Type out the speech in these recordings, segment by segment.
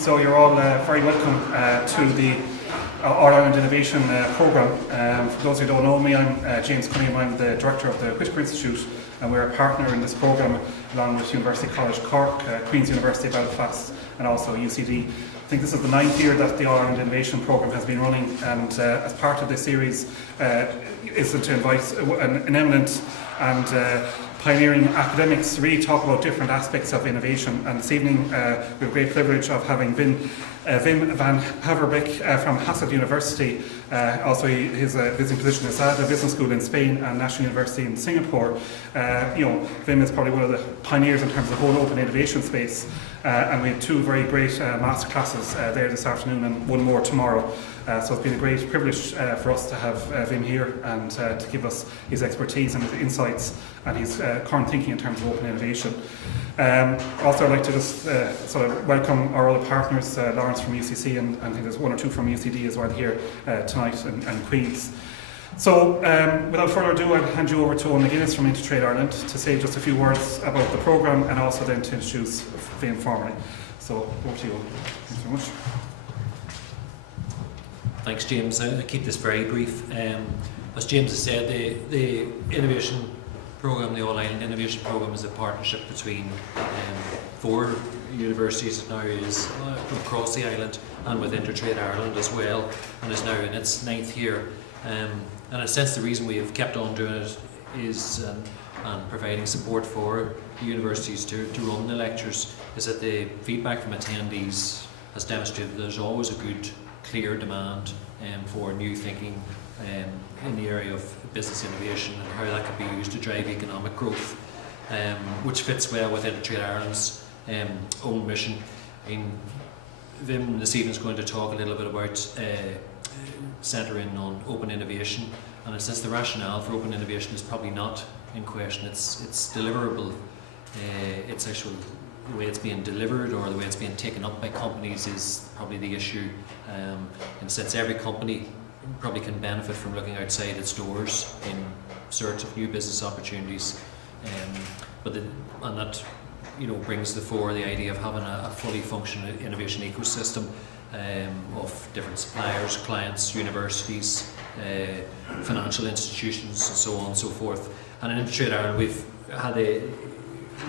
So you're all very welcome to the All-Ireland Innovation Programme. For those who don't know me, I'm James Cunningham. I'm the Director of the Whitaker Institute, and we're a partner in this programme along with University College Cork, Queen's University Belfast and also UCD. I think this is the 9th year that the All-Ireland Innovation Programme has been running, and as part of this series is to invite an eminent and pioneering academics to really talk about different aspects of innovation. And this evening we have a great privilege of having Wim Vanhaverbeke from Hasselt University. Also his visiting position is at a business school in Spain and National University in Singapore. Wim is probably one of the pioneers in terms of the whole open innovation space. And we had two very great masterclasses there this afternoon and one more tomorrow. So it's been a great privilege for us to have Wim here and to give us his expertise and his insights and his current thinking in terms of open innovation. Also, I'd like to just sort of welcome our other partners, Lawrence from UCC, and I think there's one or two from UCD as well here tonight, and Queen's. So, without further ado, I'll hand you over to Owen McGuinness from InterTrade Ireland to say just a few words about the programme and also then to introduce Wim formally. So, over to you, Owen. Thanks very much. Thanks, James. I'll keep this very brief. As James has said, the innovation programme, the All-Ireland Innovation Programme, is a partnership between 4 universities. It now is from across the island and with InterTrade Ireland as well, and is now in its 9th year. And in a sense, the reason we have kept on doing it is and providing support for the universities to run the lectures is that the feedback from attendees has demonstrated that there's always a good, clear demand for new thinking in the area of business innovation and how that could be used to drive economic growth, which fits well with InterTrade Ireland's own mission. Wim this evening is going to talk a little bit about centering on open innovation, and since the rationale for open innovation is probably not in question, it's deliverable. It's actual the way it's being delivered or the way it's being taken up by companies is probably the issue. In a sense, every company probably can benefit from looking outside its doors in search of new business opportunities, and that brings to the fore the idea of having a fully functioning innovation ecosystem of different suppliers, clients, universities, financial institutions, and so on and so forth. And in InterTrade Ireland, we've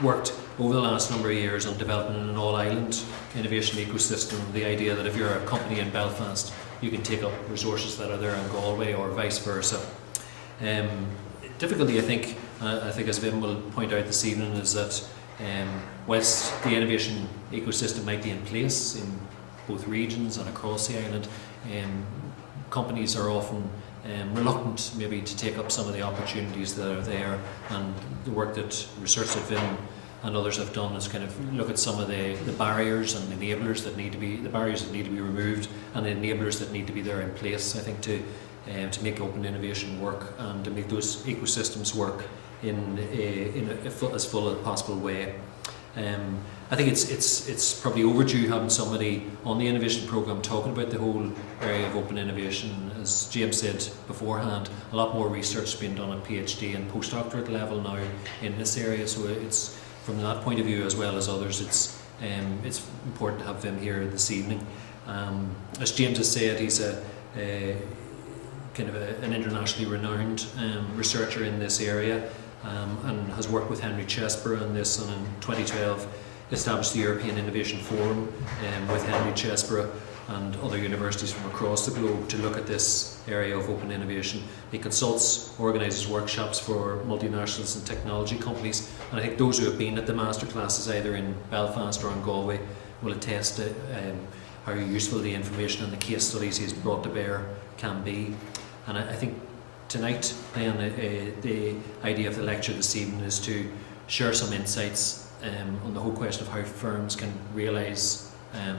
worked over the last number of years on developing an all-island innovation ecosystem. The idea that if you're a company in Belfast, you can take up resources that are there in Galway or vice versa. Difficulty, I think as Wim will point out this evening, is that whilst the innovation ecosystem might be in place in both regions and across the island, companies are often reluctant maybe to take up some of the opportunities that are there, and the work that research that Wim and others have done is kind of look at some of the barriers and enablers that need to be removed, and the enablers that need to be there in place, I think, to make open innovation work and to make those ecosystems work in as full a possible way. I think it's probably overdue having somebody on the innovation programme talking about the whole area of open innovation. As James said beforehand, a lot more research is being done at PhD and postdoctorate level now in this area, so it's from that point of view as well as others, it's important to have Wim here this evening. As James has said, he's an internationally renowned researcher in this area, and has worked with Henry Chesborough on this, and in 2012 established the European Innovation Forum with Henry Chesborough and other universities from across the globe to look at this area of open innovation. He consults, organises workshops for multinationals and technology companies, and I think those who have been at the masterclasses either in Belfast or in Galway will attest to how useful the information and the case studies he's brought to bear can be. And I think tonight then the idea of the lecture this evening is to share some insights on the whole question of how firms can realise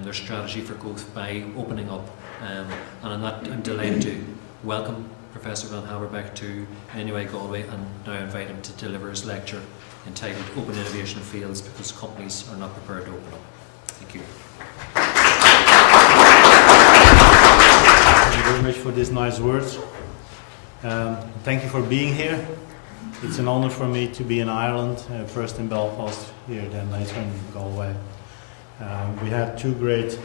their strategy for growth by opening up. And on that, I'm delighted to welcome Professor Vanhaverbeke to NUI Galway and now invite him to deliver his lecture entitled Open Innovation Fails Because Companies Are Not Prepared to Open Up. Thank you. Thank you very much for these nice words. Thank you for being here. It's an honor for me to be in Ireland, first in Belfast, here, then later in Galway. We had two great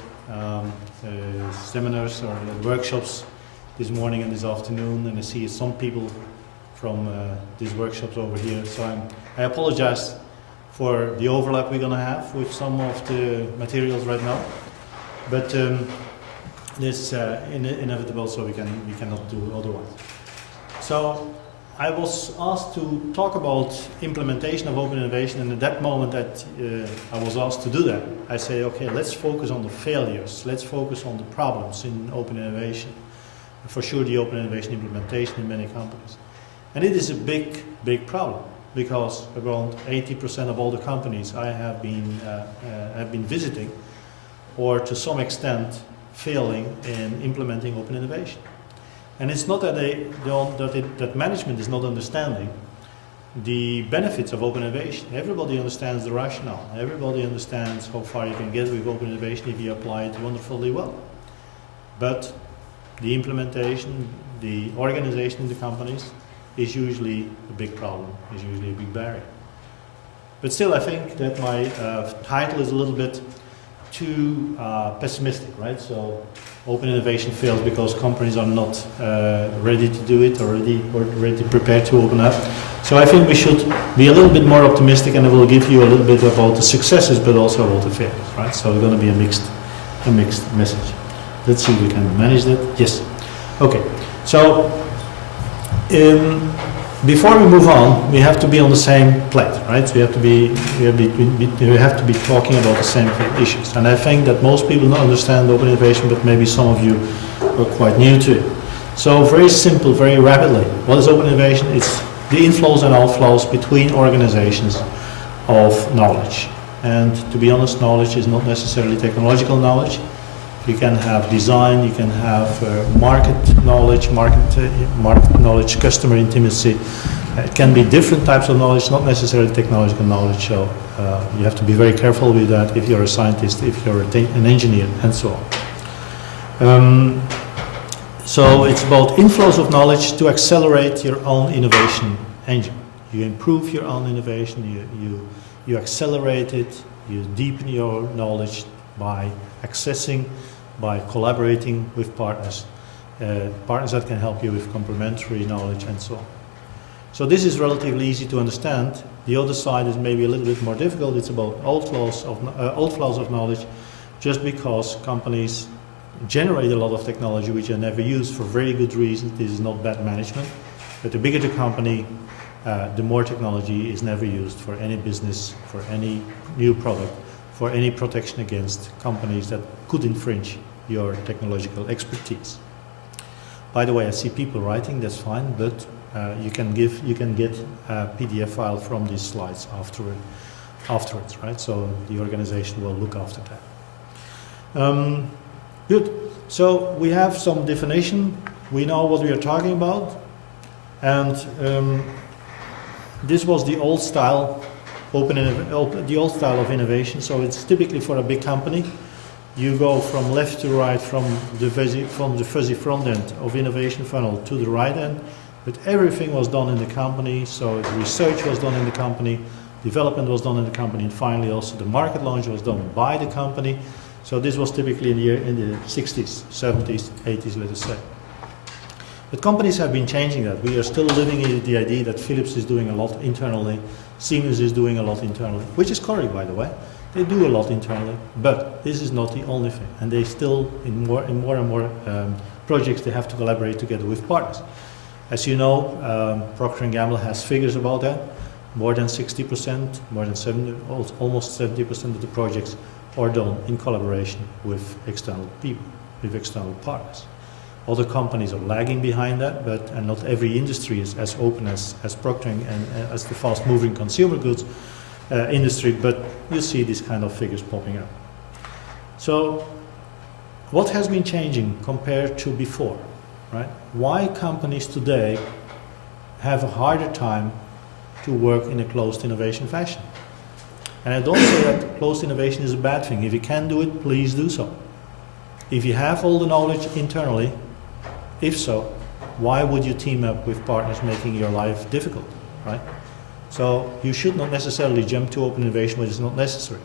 seminars or workshops this morning and this afternoon, and I see some people from these workshops over here. So I apologize for the overlap we're going to have with some of the materials right now, but this inevitable, so we cannot do otherwise. So I was asked to talk about implementation of open innovation, and at that moment that I was asked to do that, I say, okay, let's focus on the failures, let's focus on the problems in open innovation. For sure, the open innovation implementation in many companies. And it is a big, big problem, because around 80% of all the companies I have been visiting, or to some extent failing in implementing open innovation. And it's not that that management is not understanding the benefits of open innovation. Everybody understands the rationale. Everybody understands how far you can get with open innovation if you apply it wonderfully well. But the implementation, the organization in the companies is usually a big problem, is usually a big barrier. But still, I think that my title is a little bit too pessimistic, right? So open innovation fails because companies are not ready to do it, or ready prepared to open up. So I think we should be a little bit more optimistic, and I will give you a little bit about the successes, but also about the failures, right? So it's going to be a mixed message. Let's see if we can manage that. Yes. Okay. So before we move on, we have to be on the same plate, right? So we have to be talking about the same issues. And I think that most people don't understand open innovation, but maybe some of you are quite new to it. So very simple, very rapidly, what is open innovation? It's the inflows and outflows between organizations of knowledge. And to be honest, knowledge is not necessarily technological knowledge. You can have design, you can have market knowledge, customer intimacy. It can be different types of knowledge, not necessarily technological knowledge. So you have to be very careful with that if you're a scientist, if you're an engineer, and so on. So it's about inflows of knowledge to accelerate your own innovation engine. You improve your own innovation, you accelerate it, you deepen your knowledge by accessing, by collaborating with partners that can help you with complementary knowledge and so on. So this is relatively easy to understand. The other side is maybe a little bit more difficult. It's about outflows of knowledge, just because companies generate a lot of technology which are never used for very good reasons. This is not bad management, but the bigger the company, the more technology is never used for any business, for any new product, for any protection against companies that could infringe your technological expertise. By the way, I see people writing, that's fine, but you can get a PDF file from these slides afterwards, right? So the organization will look after that. Good. So we have some definition. We know what we are talking about, and this was the old style. The old style of innovation. So it's typically for a big company. You go from left to right, from the fuzzy front end of innovation funnel to the right end, but everything was done in the company. So the research was done in the company, development was done in the company, and finally also the market launch was done by the company. So this was typically in the 60s, 70s, 80s, let us say. But companies have been changing that. We are still living in the idea that Philips is doing a lot internally, Siemens is doing a lot internally, which is correct, by the way. They do a lot internally, but this is not the only thing. And they still, in more and more projects, they have to collaborate together with partners. As you know, Procter & Gamble has figures about that. More than 60%, almost 70% of the projects are done in collaboration with external people, with external partners. Other companies are lagging behind that, and not every industry is as open as Procter and as the fast-moving consumer goods industry, but you see these kind of figures popping up. So what has been changing compared to before, right? Why companies today have a harder time to work in a closed innovation fashion? And I don't say that closed innovation is a bad thing. If you can do it, please do so. If you have all the knowledge internally, if so, why would you team up with partners making your life difficult, right? So you should not necessarily jump to open innovation when it's not necessary.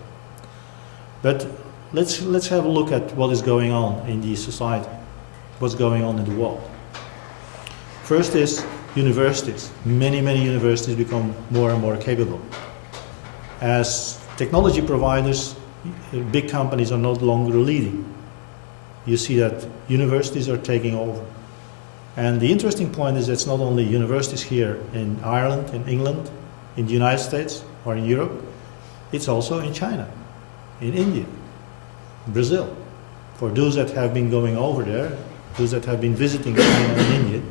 But let's have a look at what is going on in the society, what's going on in the world. First is universities. Many universities become more and more capable. As technology providers, big companies are no longer leading. You see that universities are taking over. And the interesting point is it's not only universities here in Ireland, in England, in the United States or in Europe, it's also in China, in India, Brazil. For those that have been going over there, those that have been visiting China and India,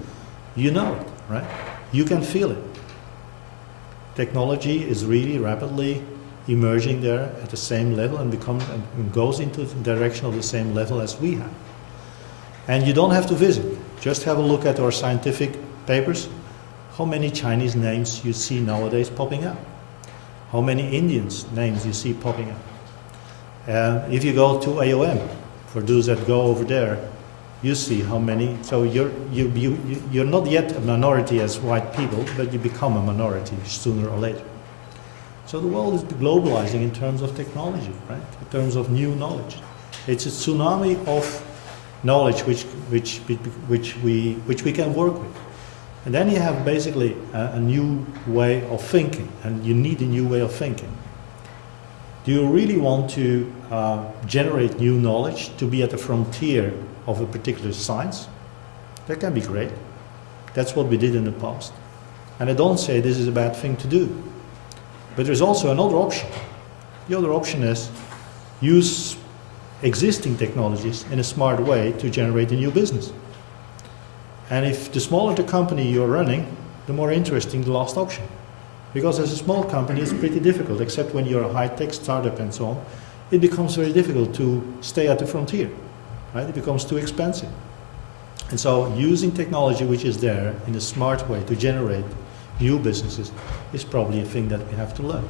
you know it, right? You can feel it. Technology is really rapidly emerging there at the same level and goes into the direction of the same level as we have. And you don't have to visit. Just have a look at our scientific papers. How many Chinese names you see nowadays popping up? How many Indians names you see popping up? If you go to AOM, for those that go over there, you see how many. So you're not yet a minority as white people, but you become a minority sooner or later. So the world is globalizing in terms of technology, right? In terms of new knowledge. It's a tsunami of knowledge which we can work with. And then you have basically a new way of thinking, and you need a new way of thinking. Do you really want to generate new knowledge to be at the frontier of a particular science? That can be great. That's what we did in the past. And I don't say this is a bad thing to do. But there's also another option. The other option is use existing technologies in a smart way to generate a new business. And if the smaller the company you're running, the more interesting the last option. Because as a small company, it's pretty difficult, except when you're a high-tech startup and so on, it becomes very difficult to stay at the frontier, right? It becomes too expensive. And so using technology which is there in a smart way to generate new businesses is probably a thing that we have to learn.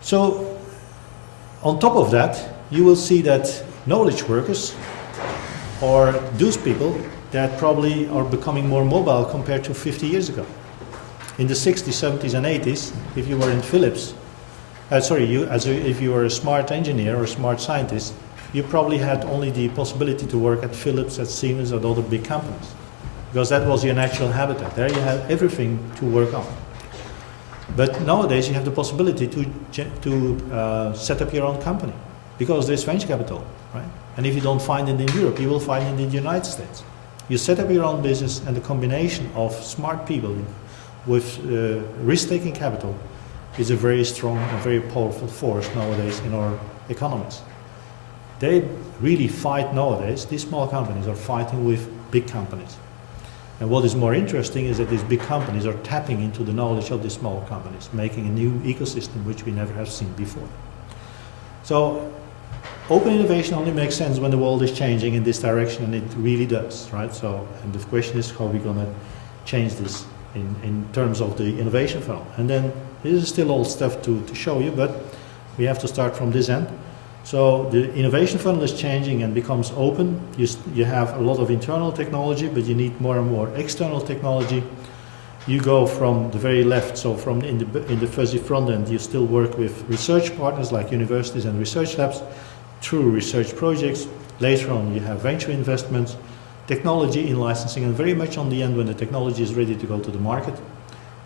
So on top of that, you will see that knowledge workers are those people that probably are becoming more mobile compared to 50 years ago. In the 60s, 70s and 80s, if you were in Philips, if you were a smart engineer or a smart scientist, you probably had only the possibility to work at Philips, at Siemens, or other big companies. Because that was your natural habitat. There you have everything to work on. But nowadays you have the possibility to set up your own company, because there's venture capital, right? And if you don't find it in Europe, you will find it in the United States. You set up your own business, and the combination of smart people with risk-taking capital is a very strong and very powerful force nowadays in our economies. They really fight nowadays. These small companies are fighting with big companies. And what is more interesting is that these big companies are tapping into the knowledge of these small companies, making a new ecosystem which we never have seen before. So open innovation only makes sense when the world is changing in this direction, and it really does, right? So, and the question is how we're going to change this in terms of the innovation funnel. And then this is still old stuff to show you, but we have to start from this end. So the innovation funnel is changing and becomes open. You have a lot of internal technology, but you need more and more external technology. You go from the very left, so from in the fuzzy front end, you still work with research partners like universities and research labs through research projects. Later on, you have venture investments, technology in licensing, and very much on the end, when the technology is ready to go to the market,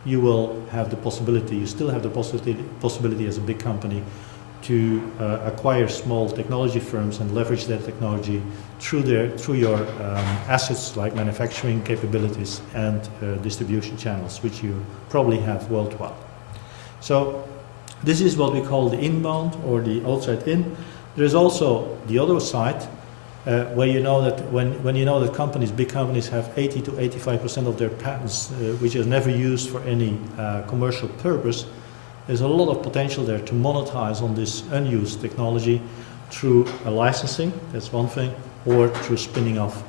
you will have the possibility, you still have the possibility as a big company to acquire small technology firms and leverage that technology through your assets like manufacturing capabilities and distribution channels, which you probably have worldwide. So this is what we call the inbound or the outside in. There is also the other side, where you know that when you know that big companies have 80 to 85% of their patents which are never used for any commercial purpose. There's a lot of potential there to monetize on this unused technology through licensing, that's one thing, or through spinning off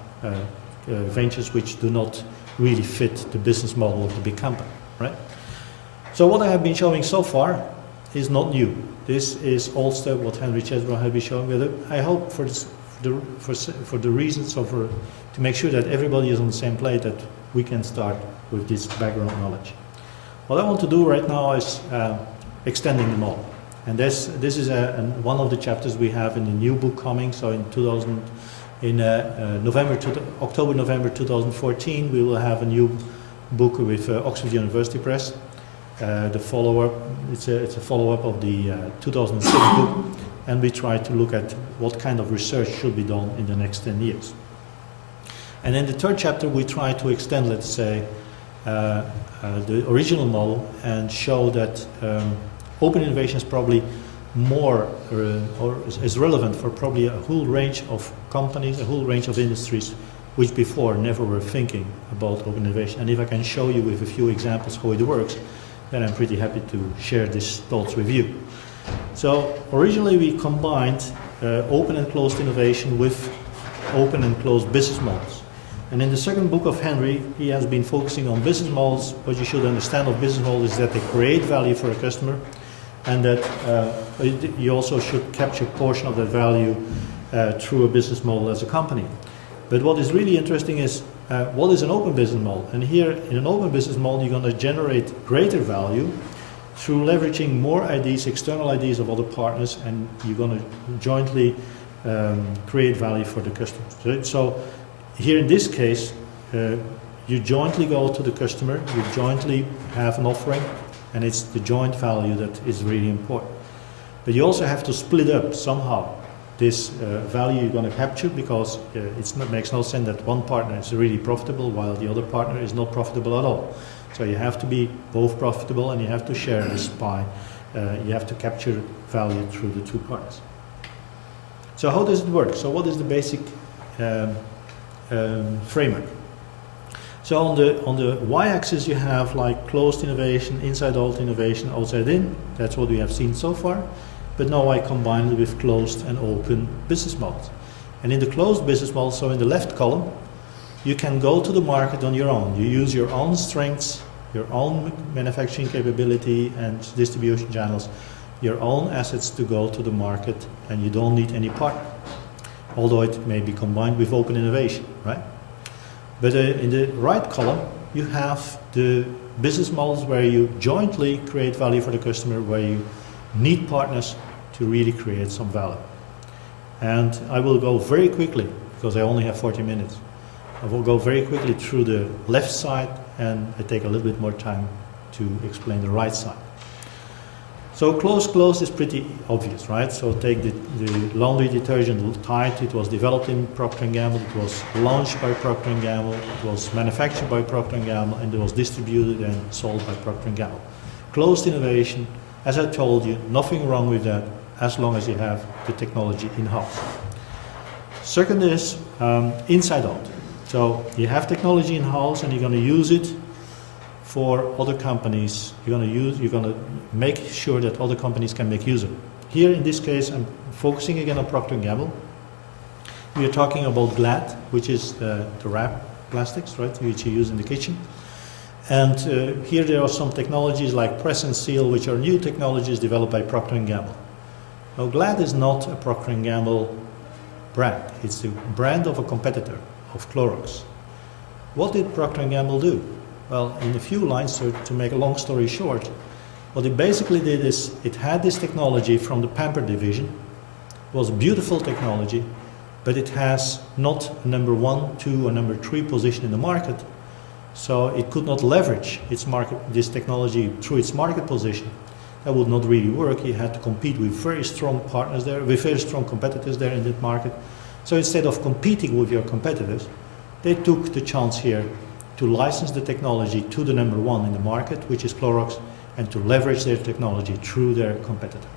ventures which do not really fit the business model of the big company, right? So what I have been showing so far is not new. This is old stuff what Henry Chesbrough has been showing. I hope for the reasons to make sure that everybody is on the same plate, that we can start with this background knowledge. What I want to do right now is extending the model. And this is one of the chapters we have in the new book coming. So in October, November 2014, we will have a new book with Oxford University Press. The follow-up, it's a follow-up of the 2006 book, and we try to look at what kind of research should be done in the next 10 years. And in the third chapter, we try to extend, let's say, the original model and show that open innovation is probably more or is relevant for probably a whole range of companies, a whole range of industries which before never were thinking about open innovation. And if I can show you with a few examples how it works, then I'm pretty happy to share these thoughts with you. So originally we combined open and closed innovation with open and closed business models. And in the second book of Henry, he has been focusing on business models. What you should understand of business models is that they create value for a customer, and that you also should capture a portion of that value through a business model as a company. But what is really interesting is what is an open business model? And here in an open business model, you're going to generate greater value through leveraging more ideas, external ideas of other partners, and you're going to jointly create value for the customers. Right? So here in this case, you jointly go to the customer, you jointly have an offering, and it's the joint value that is really important. But you also have to split up somehow this value you're going to capture, because it makes no sense that one partner is really profitable while the other partner is not profitable at all. So you have to be both profitable, and you have to share this pie. You have to capture value through the two parts. So how does it work? So what is the basic framework? So on the y-axis you have like closed innovation, inside-out innovation, outside-in. That's what we have seen so far. But now I combine it with closed and open business models. And in the closed business model, so in the left column, you can go to the market on your own. You use your own strengths, your own manufacturing capability and distribution channels, your own assets to go to the market, and you don't need any partner. Although it may be combined with open innovation, right? But in the right column, you have the business models where you jointly create value for the customer, where you need partners to really create some value. And I will go very quickly, because I only have 40 minutes. I will go very quickly through the left side, and I take a little bit more time to explain the right side. So closed is pretty obvious, right? So take the laundry detergent Tide. It was developed in Procter & Gamble, it was launched by Procter & Gamble, it was manufactured by Procter & Gamble, and it was distributed and sold by Procter & Gamble. Closed innovation, as I told you, nothing wrong with that as long as you have the technology in-house. Second is inside out. So you have technology in-house and you're going to use it for other companies. You're going to make sure that other companies can make use of it. Here in this case, I'm focusing again on Procter & Gamble. We are talking about Glad, which is the wrap plastics, right, which you use in the kitchen. And here there are some technologies like press and seal, which are new technologies developed by Procter & Gamble. Now Glad is not a Procter & Gamble brand. It's the brand of a competitor, of Clorox. What did Procter & Gamble do? Well, in a few lines, to make a long story short, what it basically did is it had this technology from the Pamper division. It was beautiful technology, but it has not a number 1, 2, or number 3 position in the market. So it could not leverage this technology through its market position. That would not really work. You had to compete with very strong partners there, with very strong competitors there in that market. So instead of competing with your competitors, they took the chance here to license the technology to the number 1 in the market, which is Clorox, and to leverage their technology through their competitor.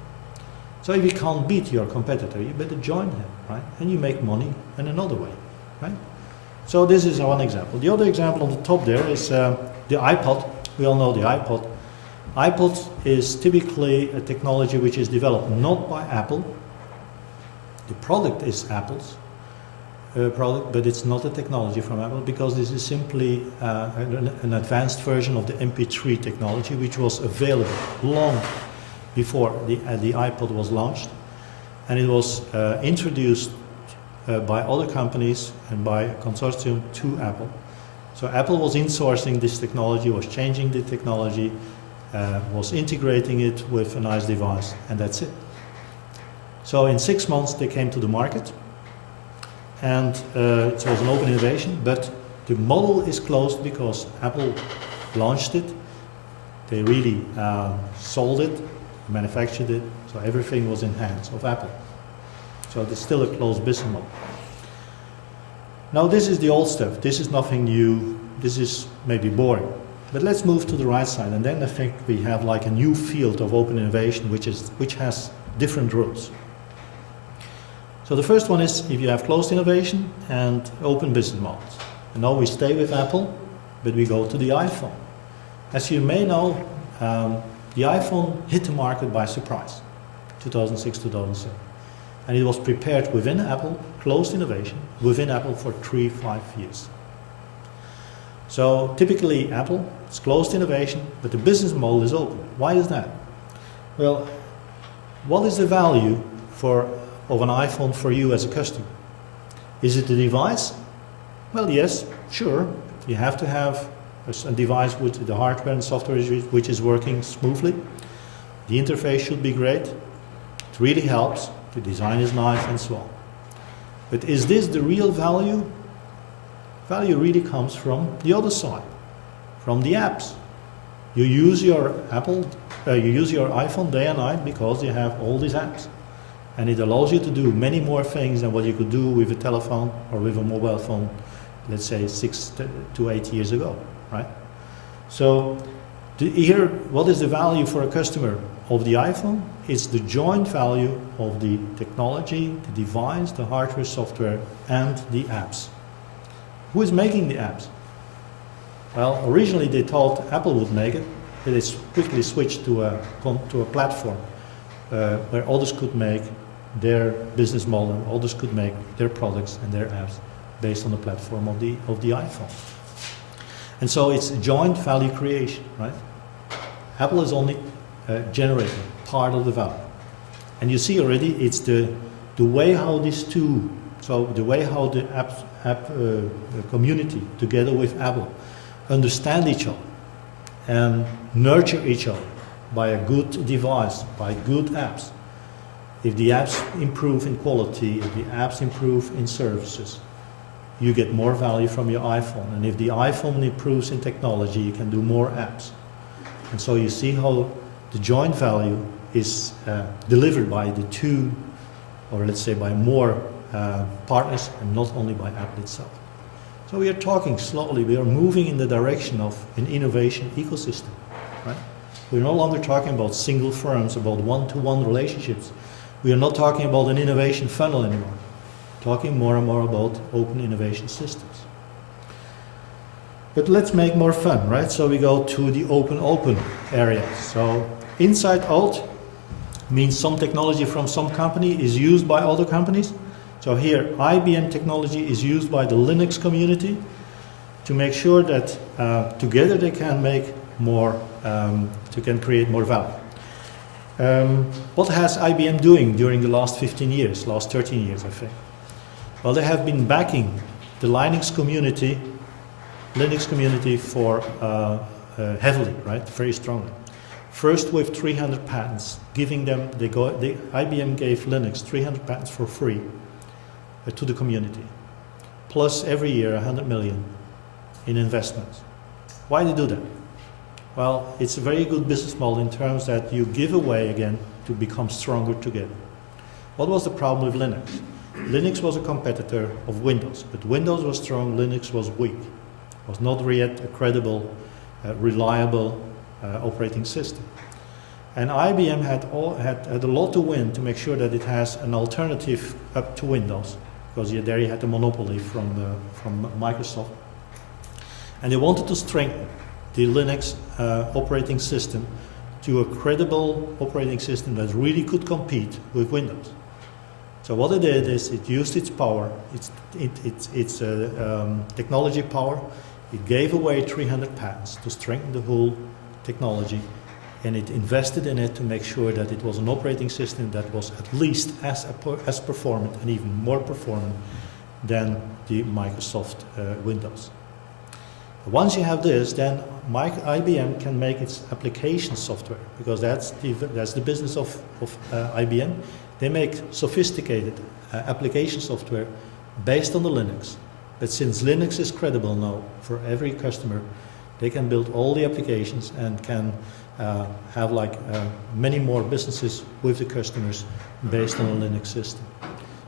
So if you can't beat your competitor, you better join him, right? And you make money in another way, right? So this is one example. The other example on the top there is the iPod. We all know the iPod. iPod is typically a technology which is developed not by Apple. The product is Apple's product, but it's not a technology from Apple, because this is simply an advanced version of the MP3 technology, which was available long before the iPod was launched. And it was introduced by other companies and by a consortium to Apple. So Apple was insourcing this technology, was changing the technology, was integrating it with a nice device, and that's it. So in 6 months they came to the market, and it was an open innovation, but the model is closed because Apple launched it. They really sold it, manufactured it, so everything was in hands of Apple. So it's still a closed business model. Now this is the old stuff. This is nothing new. This is maybe boring. But let's move to the right side, and then I think we have like a new field of open innovation which has different rules. So the first one is if you have closed innovation and open business models. And now we stay with Apple, but we go to the iPhone. As you may know, the iPhone hit the market by surprise, 2006, 2007. And it was prepared within Apple, closed innovation, within Apple for 3-5 years. So typically Apple, it's closed innovation, but the business model is open. Why is that? Well, what is the value of an iPhone for you as a customer? Is it the device? Well, yes, sure. You have to have a device with the hardware and software which is working smoothly. The interface should be great. It really helps. The design is nice and so on. But is this the real value? Value really comes from the other side, from the apps. You use your iPhone day and night because you have all these apps. And it allows you to do many more things than what you could do with a telephone or with a mobile phone, let's say 6 to 8 years ago, right? So here, what is the value for a customer of the iPhone? It's the joint value of the technology, the device, the hardware, software, and the apps. Who is making the apps? Well, originally they thought Apple would make it, but they quickly switched to a platform where others could make their business model, and others could make their products and their apps based on the platform of the iPhone. And so it's joint value creation, right? Apple is only generating part of the value. And you see already it's the way how these two, so the way how the app community together with Apple understand each other and nurture each other by a good device, by good apps. If the apps improve in quality, if the apps improve in services, you get more value from your iPhone. And if the iPhone improves in technology, you can do more apps. And so you see how the joint value is delivered by the two, or let's say by more partners, and not only by Apple itself. So we are talking slowly, we are moving in the direction of an innovation ecosystem, right? We're no longer talking about single firms, about one-to-one relationships. We are not talking about an innovation funnel anymore. Talking more and more about open innovation systems. But let's make more fun, right? So we go to the open area. So inside out means some technology from some company is used by other companies. So here IBM technology is used by the Linux community to make sure that together they can make more, can create more value. What has IBM doing during the last 15 years, last 13 years I think? Well, they have been backing the Linux community for heavily, right? Very strongly. First with 300 patents, giving them, IBM gave Linux 300 patents for free to the community. Plus every year 100 million in investments. Why do they do that? Well, it's a very good business model in terms that you give away again to become stronger together. What was the problem with Linux? Linux was a competitor of Windows, but Windows was strong, Linux was weak. It was not yet a credible, reliable operating system. And IBM had a lot to win to make sure that it has an alternative up to Windows, because there you had a monopoly from Microsoft. And they wanted to strengthen the Linux operating system to a credible operating system that really could compete with Windows. So what it did is it used its power, its technology power. It gave away 300 patents to strengthen the whole technology, and it invested in it to make sure that it was an operating system that was at least as performant and even more performant than the Microsoft Windows. Once you have this, then IBM can make its application software, because that's the business of IBM. They make sophisticated application software based on the Linux. But since Linux is credible now for every customer, they can build all the applications and can have many more businesses with the customers based on a Linux system.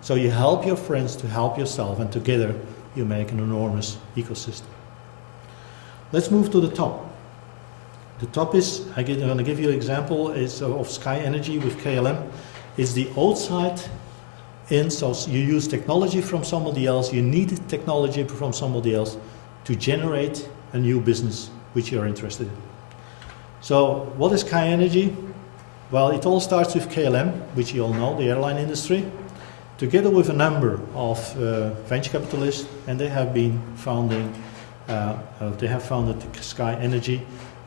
So you help your friends to help yourself, and together you make an enormous ecosystem. Let's move to the top. The top is, I'm going to give you an example, is of Sky Energy with KLM. It's the outside in, so you use technology from somebody else, you need technology from somebody else to generate a new business which you're interested in. So what is Sky Energy? Well, it all starts with KLM, which you all know, the airline industry, together with a number of venture capitalists, and they have been founded Sky Energy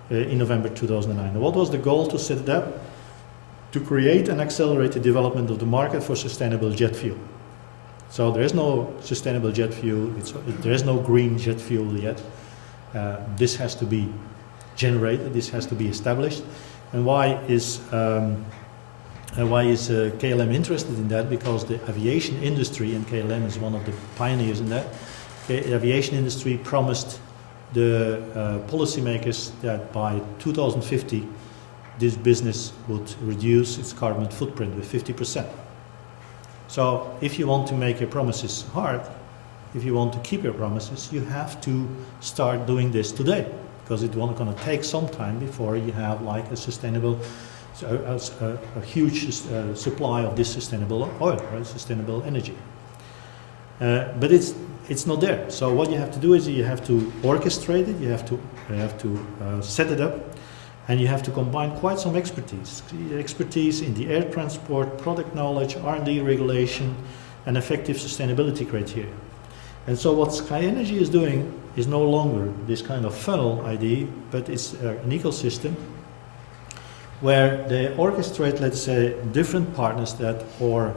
in November 2009. What was the goal to set it up? To create and accelerate the development of the market for sustainable jet fuel. So there is no sustainable jet fuel, there is no green jet fuel yet. This has to be generated, this has to be established. And why is KLM interested in that? Because the aviation industry, and KLM is one of the pioneers in that, the aviation industry promised the policymakers that by 2050 this business would reduce its carbon footprint with 50%. So if you want to make your promises hard, if you want to keep your promises, you have to start doing this today, because it's going to take some time before you have like a sustainable, a huge supply of this sustainable oil, right? Sustainable energy. But it's not there. So what you have to do is you have to orchestrate it, you have to set it up, and you have to combine quite some expertise in the air transport, product knowledge, R&D regulation, and effective sustainability criteria. And so what Sky Energy is doing is no longer this kind of funnel idea, but it's an ecosystem where they orchestrate, let's say, different partners that are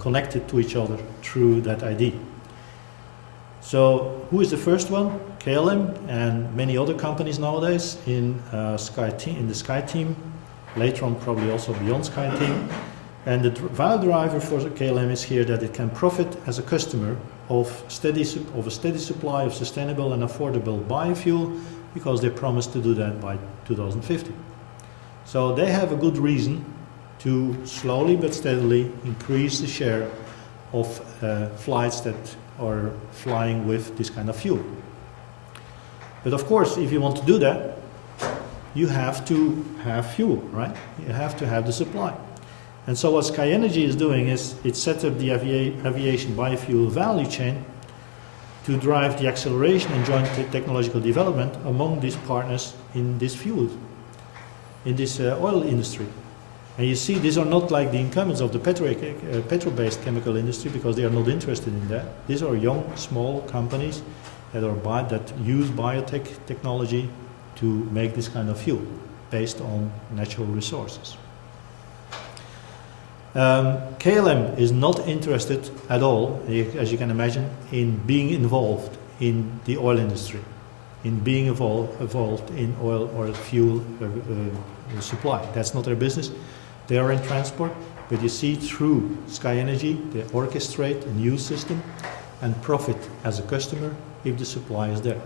connected to each other through that ID. So who is the first one? KLM and many other companies nowadays in the Sky Team, later on probably also beyond Sky Team. And the value driver for KLM is here that it can profit as a customer of a steady supply of sustainable and affordable biofuel, because they promised to do that by 2050. So they have a good reason to slowly but steadily increase the share of flights that are flying with this kind of fuel. But of course, if you want to do that, you have to have fuel, right? You have to have the supply. And so what Sky Energy is doing is it sets up the aviation biofuel value chain to drive the acceleration and joint technological development among these partners in this fuel, in this oil industry. And you see, these are not like the incumbents of the petrol-based chemical industry, because they are not interested in that. These are young, small companies that use biotech technology to make this kind of fuel based on natural resources. KLM is not interested at all, as you can imagine, in being involved in the oil industry, in being involved in oil or fuel supply. That's not their business. They are in transport, but you see, through Sky Energy, they orchestrate a new system and profit as a customer if the supply is there.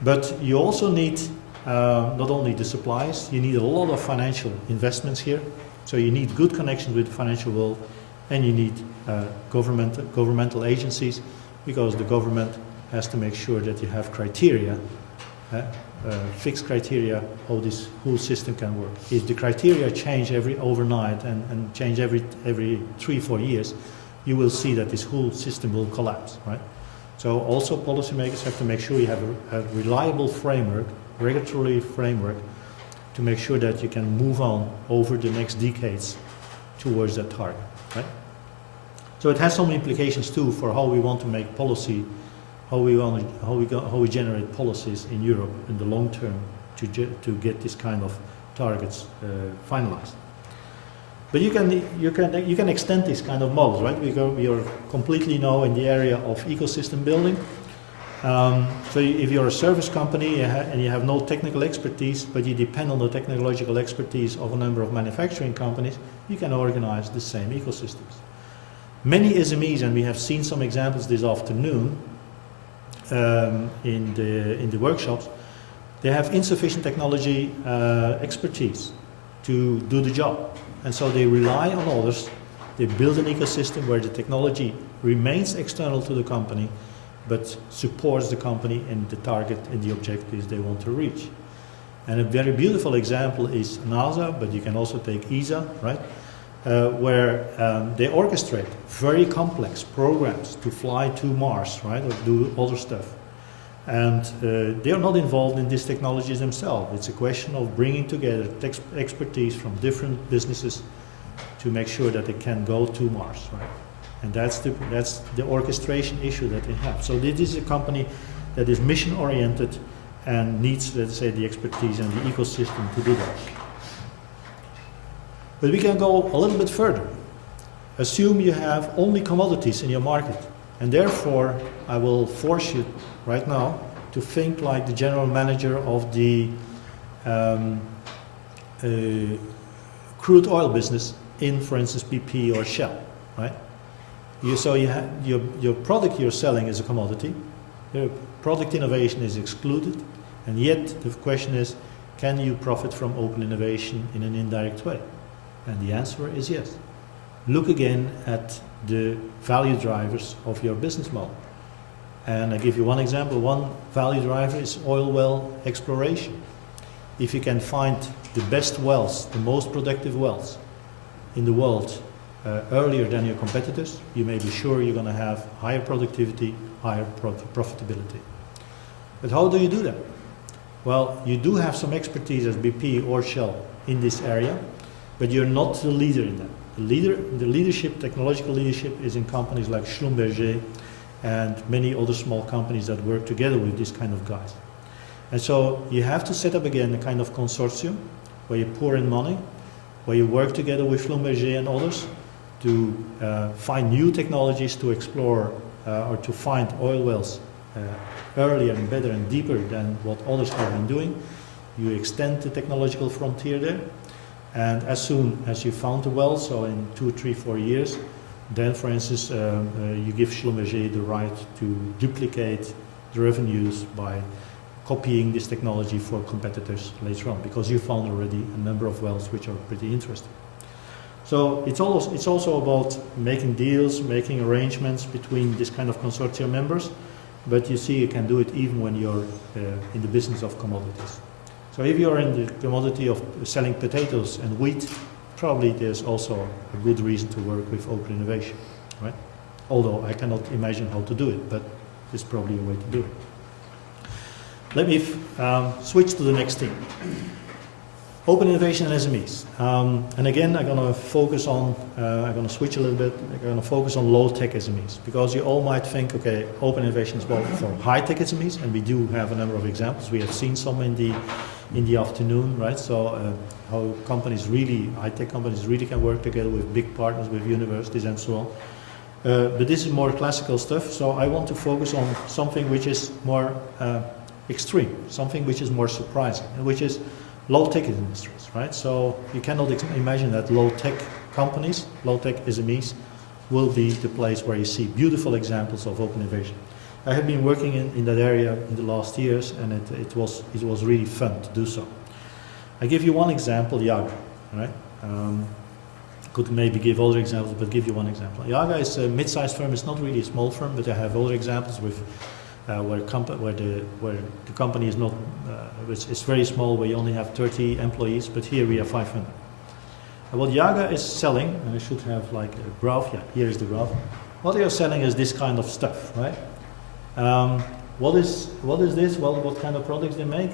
But you also need not only the supplies, you need a lot of financial investments here. So you need good connections with the financial world, and you need governmental agencies, because the government has to make sure that you have criteria, fixed criteria how this whole system can work. If the criteria change overnight and change every 3-4 years, you will see that this whole system will collapse, right? So also policymakers have to make sure you have a reliable framework, regulatory framework, to make sure that you can move on over the next decades towards that target, right? So it has some implications too for how we want to make policy, how we generate policies in Europe in the long term to get this kind of targets finalized. But you can extend these kind of models, right? We are completely now in the area of ecosystem building. So if you're a service company and you have no technical expertise, but you depend on the technological expertise of a number of manufacturing companies, you can organize the same ecosystems. Many SMEs, and we have seen some examples this afternoon in the workshops, they have insufficient technology expertise to do the job. And so they rely on others. They build an ecosystem where the technology remains external to the company, but supports the company in the target and the objectives they want to reach. And a very beautiful example is NASA, but you can also take ESA, right? Where they orchestrate very complex programs to fly to Mars, right, or do other stuff. And they are not involved in these technologies themselves. It's a question of bringing together expertise from different businesses to make sure that they can go to Mars, right? And that's the orchestration issue that they have. So this is a company that is mission-oriented and needs, let's say, the expertise and the ecosystem to do that. But we can go a little bit further. Assume you have only commodities in your market, and therefore I will force you right now to think like the general manager of the crude oil business in, for instance, BP or Shell, right? So you have your product you're selling is a commodity, your product innovation is excluded, and yet the question is, can you profit from open innovation in an indirect way? And the answer is yes. Look again at the value drivers of your business model. And I give you one example. One value driver is oil well exploration. If you can find the best wells, the most productive wells in the world earlier than your competitors, you may be sure you're going to have higher productivity, higher profitability. But how do you do that? Well, you do have some expertise as BP or Shell in this area, but you're not the leader in that. The leadership, technological leadership, is in companies like Schlumberger and many other small companies that work together with these kind of guys. And so you have to set up again a kind of consortium where you pour in money, where you work together with Schlumberger and others to find new technologies to explore or to find oil wells earlier and better and deeper than what others have been doing. You extend the technological frontier there. And as soon as you found a well, so in 2, 3, 4 years, then, for instance, you give Schlumberger the right to duplicate the revenues by copying this technology for competitors later on, because you found already a number of wells which are pretty interesting. So it's also about making deals, making arrangements between this kind of consortium members, but you see you can do it even when you're in the business of commodities. So if you're in the commodity of selling potatoes and wheat, probably there's also a good reason to work with open innovation, right? Although I cannot imagine how to do it, but there's probably a way to do it. Let me switch to the next thing. Open innovation and SMEs. And again, I'm going to focus on, I'm going to switch a little bit, I'm going to focus on low-tech SMEs, because you all might think, okay, open innovation is well for high-tech SMEs, and we do have a number of examples. We have seen some in the afternoon, right? So how companies really, high-tech companies really can work together with big partners, with universities and so on. But this is more classical stuff, so I want to focus on something which is more extreme, something which is more surprising, and which is low-tech industries, right? So you cannot imagine that low-tech companies, low-tech SMEs, will be the place where you see beautiful examples of open innovation. I have been working in that area in the last years, and it was really fun to do so. I give you one example, Yaga, right? Could maybe give other examples, but give you one example. Yaga is a mid-sized firm. It's not really a small firm, but I have other examples with where the company is not, it's very small, where you only have 30 employees, but here we have 500. And what Yaga is selling, and I should have like a graph, yeah, here is the graph. What they are selling is this kind of stuff, right? What is this? Well, what kind of products they make?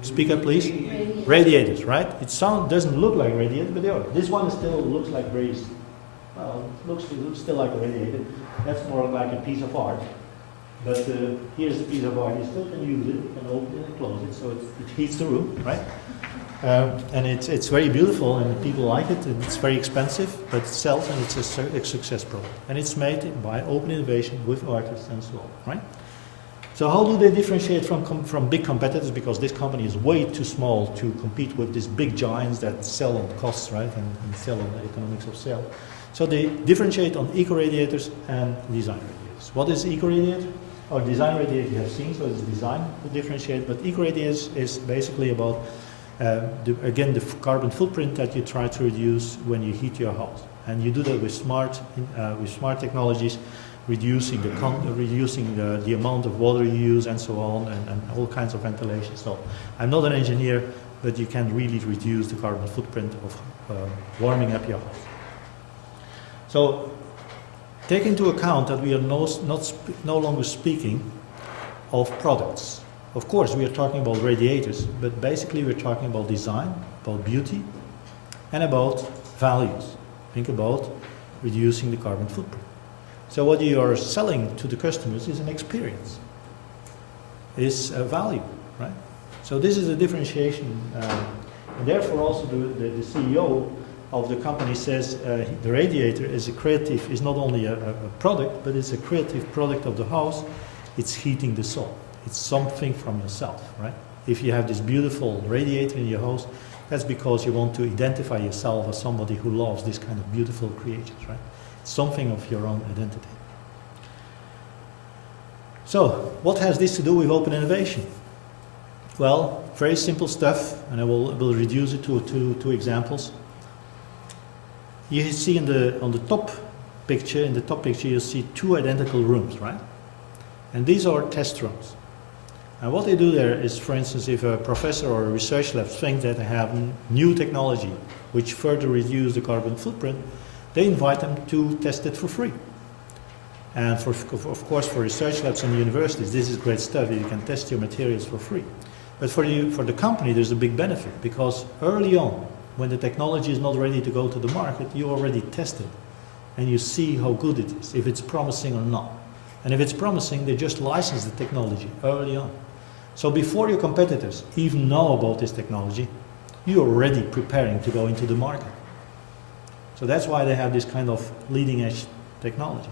Speak up, please. Radiators, right? It doesn't look like radiators, but they are. This one still looks like raised. Well, it looks still like a radiator. That's more like a piece of art. But here's a piece of art. You still can use it. You can open it and close it, so it heats the room, right? And it's very beautiful, and people like it, and it's very expensive, but it sells, and it's a success product. And it's made by open innovation with artists and so on, right? So how do they differentiate from big competitors? Because this company is way too small to compete with these big giants that sell on costs, right, and sell on the economics of sale. So they differentiate on eco-radiators and design radiators. What is eco-radiator? Or design radiator you have seen, so it's design to differentiate, but eco-radiators is basically about, again, the carbon footprint that you try to reduce when you heat your house. And you do that with smart technologies, reducing the amount of water you use and so on, and all kinds of ventilation. So I'm not an engineer, but you can really reduce the carbon footprint of warming up your house. So take into account that we are no longer speaking of products. Of course, we are talking about radiators, but basically we're talking about design, about beauty, and about values. Think about reducing the carbon footprint. So what you are selling to the customers is an experience, is a value, right? So this is a differentiation, and therefore also the CEO of the company says the radiator is not only a product, but it's a creative product of the house. It's heating the soul. It's something from yourself, right? If you have this beautiful radiator in your house, that's because you want to identify yourself as somebody who loves this kind of beautiful creatures, right? It's something of your own identity. So, what has this to do with open innovation? Well, very simple stuff, and I will reduce it to two examples. You see on the top picture, you see two identical rooms, right? And these are test rooms. And what they do there is, for instance, if a professor or a research lab thinks that they have new technology which further reduce the carbon footprint, they invite them to test it for free. And of course, for research labs and universities, this is great stuff. You can test your materials for free. But for the company, there's a big benefit, because early on, when the technology is not ready to go to the market, you already test it, and you see how good it is, if it's promising or not. And if it's promising, they just license the technology early on. So before your competitors even know about this technology, you're already preparing to go into the market. So that's why they have this kind of leading edge technology.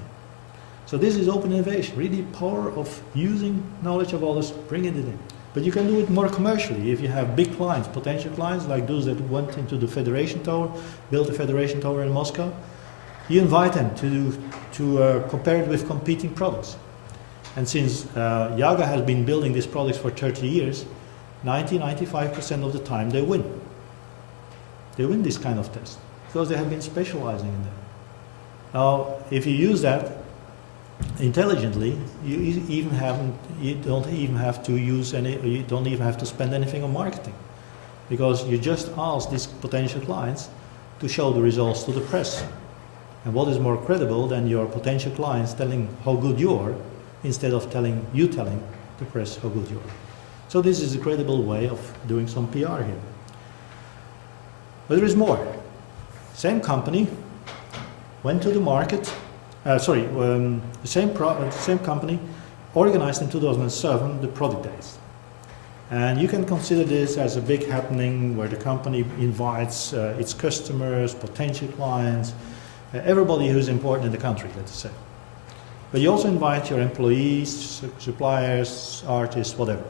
So this is open innovation, really power of using knowledge of others, bringing it in. But you can do it more commercially. If you have big clients, potential clients, like those that went into the Federation Tower, built a Federation Tower in Moscow, you invite them to compare it with competing products. And since Yaga has been building these products for 30 years, 95% of the time they win. They win this kind of test, because they have been specializing in that. Now, if you use that intelligently, you don't even have to spend anything on marketing, because you just ask these potential clients to show the results to the press. And what is more credible than your potential clients telling how good you are, instead of telling the press how good you are? So this is a credible way of doing some PR here. But there is more. Same company went to the market. The same company organized in 2007 the product days. And you can consider this as a big happening where the company invites its customers, potential clients, everybody who's important in the country, let's say. But you also invite your employees, suppliers, artists, whatever.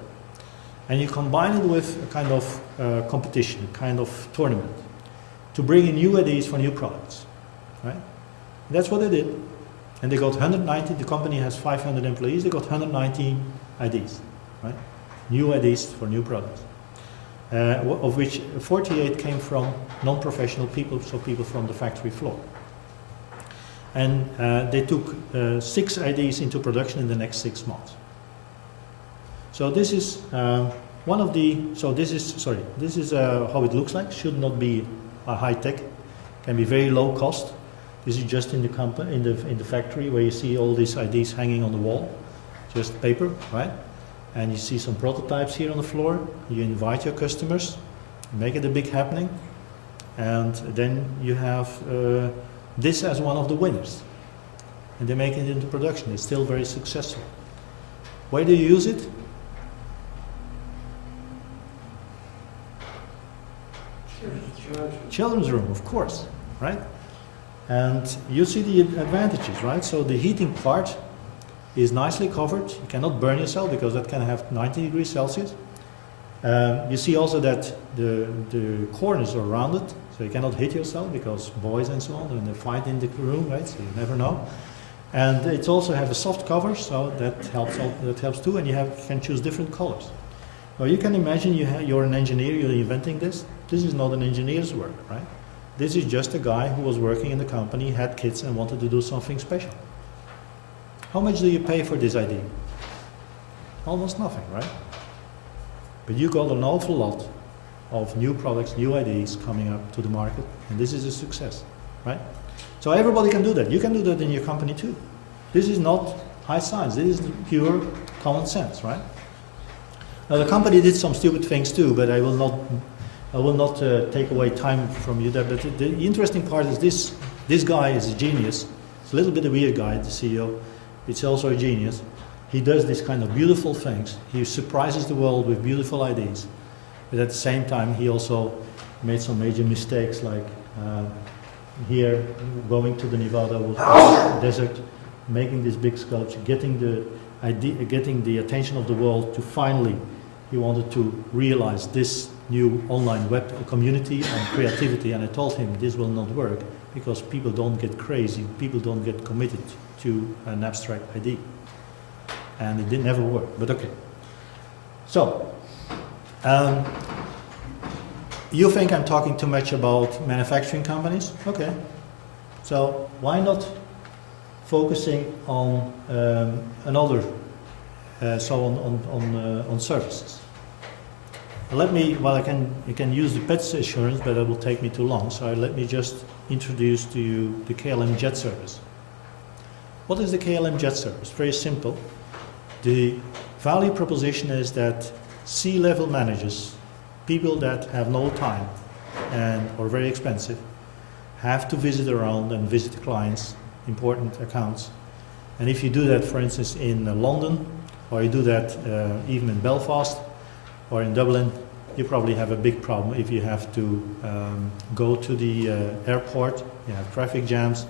And you combine it with a kind of competition, a kind of tournament, to bring in new ideas for new products, right? And that's what they did. And they got 190, the company has 500 employees, they got 190 ideas, right? New ideas for new products, of which 48 came from non-professional people, so people from the factory floor. And they took 6 ideas into production in the next 6 months. So this is this is how it looks like. Should not be a high tech, can be very low cost. This is just in the company, in the factory, where you see all these ideas hanging on the wall, just paper, right? And you see some prototypes here on the floor. You invite your customers, make it a big happening, and then you have this as one of the winners. And they make it into production. It's still very successful. Where do you use it? children's room, of course, right? And you see the advantages, right? So the heating part is nicely covered. You cannot burn yourself because that can have 90 degrees Celsius. You see also that the corners are rounded, so you cannot hit yourself because boys and so on, when they fight in the room, right? So you never know. And it also has a soft cover, so that helps too. And you can choose different colors. Now you can imagine you're an engineer, you're inventing this. This is not an engineer's work, right? This is just a guy who was working in the company, had kids, and wanted to do something special. How much do you pay for this idea? Almost nothing, right? But you got an awful lot of new products, new ideas coming up to the market, and this is a success, right? So everybody can do that. You can do that in your company too. This is not high science. This is pure common sense, right? Now the company did some stupid things too, but I will not take away time from you there. But the interesting part is this guy is a genius. It's a little bit a weird guy, the CEO. It's also a genius. He does these kind of beautiful things. He surprises the world with beautiful ideas. But at the same time, he also made some major mistakes, like here, going to the Nevada desert, making this big sculpture, getting the attention of the world to finally, he wanted to realize this new online web community and creativity. And I told him this will not work because people don't get crazy, people don't get committed to an abstract idea. And it did never work, but okay. So, you think I'm talking too much about manufacturing companies? Okay. So why not focusing on on services? You can use the PETS assurance, but it will take me too long. So let me just introduce to you the KLM Jet Service. What is the KLM Jet Service? Very simple. The value proposition is that C-level managers, people that have no time and are very expensive, have to visit around and visit clients, important accounts. And if you do that, for instance, in London, or you do that even in Belfast or in Dublin, you probably have a big problem if you have to go to the airport. You have traffic jams,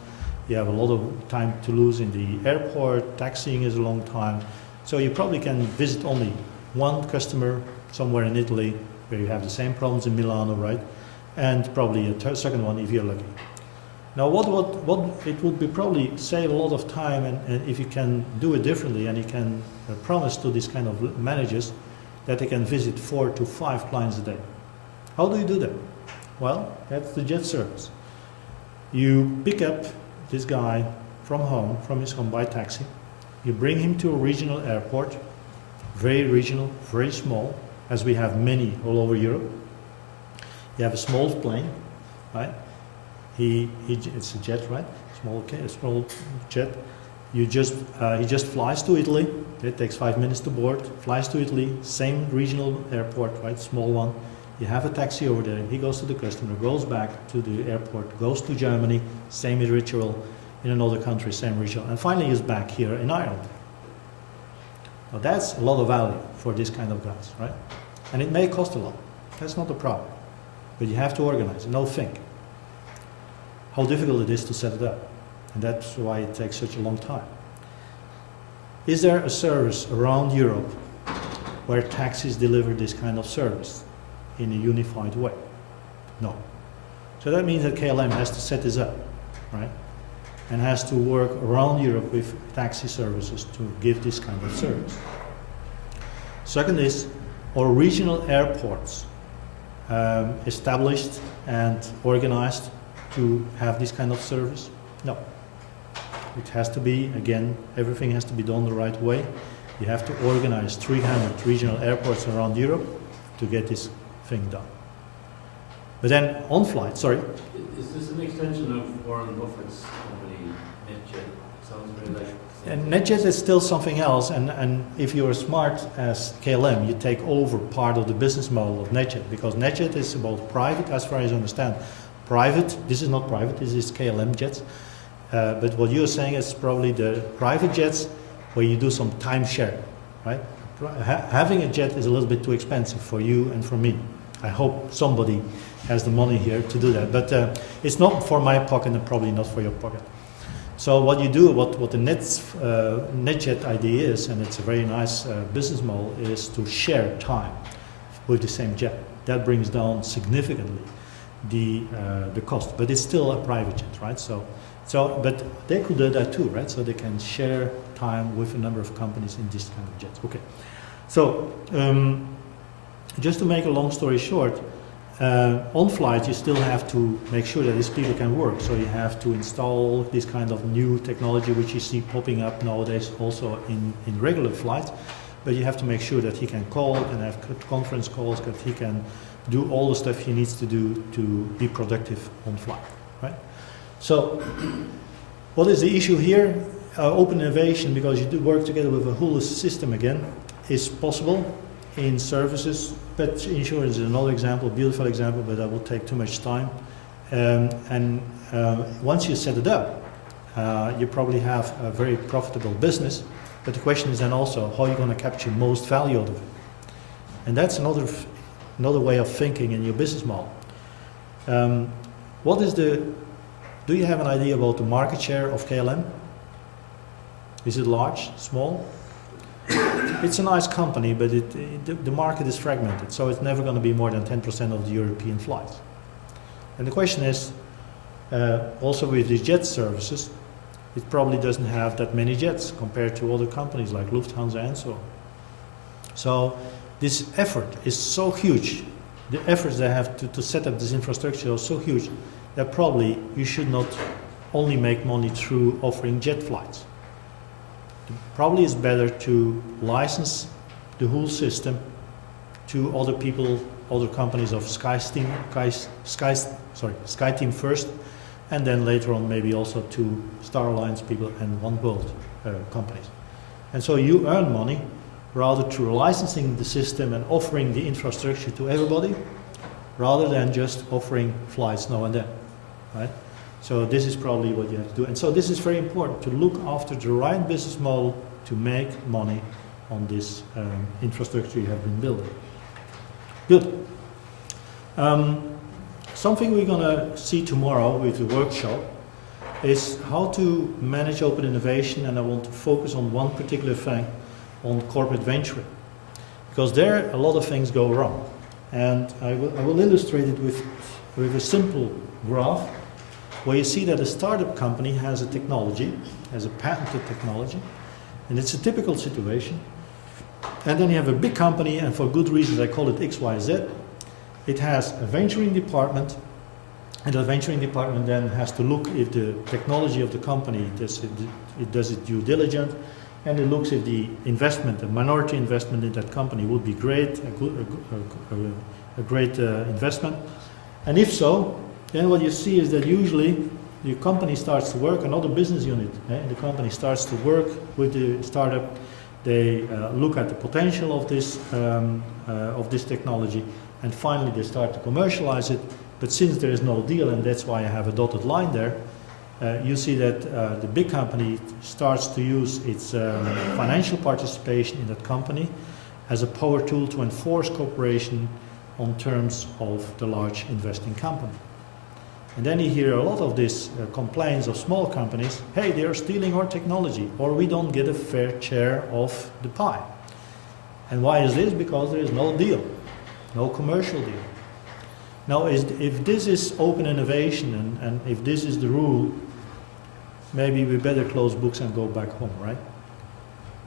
you have a lot of time to lose in the airport, taxiing is a long time. So you probably can visit only one customer somewhere in Italy where you have the same problems in Milano, right? And probably a second one if you're lucky. Now what it would be probably save a lot of time, and if you can do it differently and you can promise to these kind of managers that they can visit 4 to 5 clients a day. How do you do that? Well, that's the jet service. You pick up this guy from his home by taxi. You bring him to a regional airport, very regional, very small, as we have many all over Europe. You have a small plane, right? It's a jet, right? A small jet. He just flies to Italy. It takes 5 minutes to board. Flies to Italy, same regional airport, right? Small one. You have a taxi over there. He goes to the customer, goes back to the airport, goes to Germany, same ritual. In another country, same ritual. And finally he's back here in Ireland. Now that's a lot of value for this kind of guys, right? And it may cost a lot. That's not the problem. But you have to organize it. Now think how difficult it is to set it up. And that's why it takes such a long time. Is there a service around Europe where taxis deliver this kind of service in a unified way? No. So that means that KLM has to set this up, right? And has to work around Europe with taxi services to give this kind of service. Second is, are regional airports established and organized to have this kind of service? No. It has to be, again, everything has to be done the right way. You have to organize 300 regional airports around Europe to get this thing done. But then on flight, sorry. Is this an extension of Warren Buffett's company, NetJet? Sounds very like. And NetJet is still something else, and if you're smart as KLM, you take over part of the business model of NetJet, because NetJet is about private, as far as I understand. Private, this is not private, this is KLM jets. But what you're saying is probably the private jets where you do some time share, right? Having a jet is a little bit too expensive for you and for me. I hope somebody has the money here to do that. But it's not for my pocket and probably not for your pocket. So what you do, what the NetJet idea is, and it's a very nice business model, is to share time with the same jet. That brings down significantly the cost, but it's still a private jet, right? So, but they could do that too, right? So they can share time with a number of companies in this kind of jets. Okay. So just to make a long story short, on flight you still have to make sure that these people can work. So you have to install this kind of new technology which you see popping up nowadays also in regular flights. But you have to make sure that he can call and have conference calls, that he can do all the stuff he needs to do to be productive on flight, right? So what is the issue here? Open innovation, because you do work together with a whole system again, is possible in services. Pet insurance is another example, beautiful example, but that will take too much time. Once you set it up, you probably have a very profitable business, but the question is then also how you're going to capture most value out of it. And that's another way of thinking in your business model. Do you have an idea about the market share of KLM? Is it large, small? It's a nice company, but the market is fragmented, so it's never going to be more than 10% of the European flights. And the question is, also with the jet services, it probably doesn't have that many jets compared to other companies like Lufthansa and so on. So this effort is so huge, the efforts they have to set up this infrastructure are so huge that probably you should not only make money through offering jet flights. Probably it's better to license the whole system to other people, other companies of SkyTeam first, and then later on maybe also to Star Alliance people and One World companies. And so you earn money rather through licensing the system and offering the infrastructure to everybody, rather than just offering flights now and then, right? So this is probably what you have to do. And so this is very important, to look after the right business model to make money on this infrastructure you have been building. Good. Something we're going to see tomorrow with the workshop is how to manage open innovation, and I want to focus on one particular thing, on corporate venturing. Because there a lot of things go wrong. And I will illustrate it with a simple graph, where you see that a startup company has a technology, has a patented technology, and it's a typical situation. And then you have a big company, and for good reasons I call it XYZ. It has a venturing department, and the venturing department then has to look if the technology of the company does it due diligence, and it looks if the investment, the minority investment in that company would be great, a great investment. And if so, then what you see is that usually the company starts to work, another business unit in the company starts to work with the startup. They look at the potential of this technology, and finally they start to commercialize it. But since there is no deal, and that's why I have a dotted line there, you see that the big company starts to use its financial participation in that company as a power tool to enforce cooperation on terms of the large investing company. And then you hear a lot of these complaints of small companies, hey, they are stealing our technology, or we don't get a fair share of the pie. And why is this? Because there is no deal, no commercial deal. Now, if this is open innovation, and if this is the rule, maybe we better close books and go back home, right?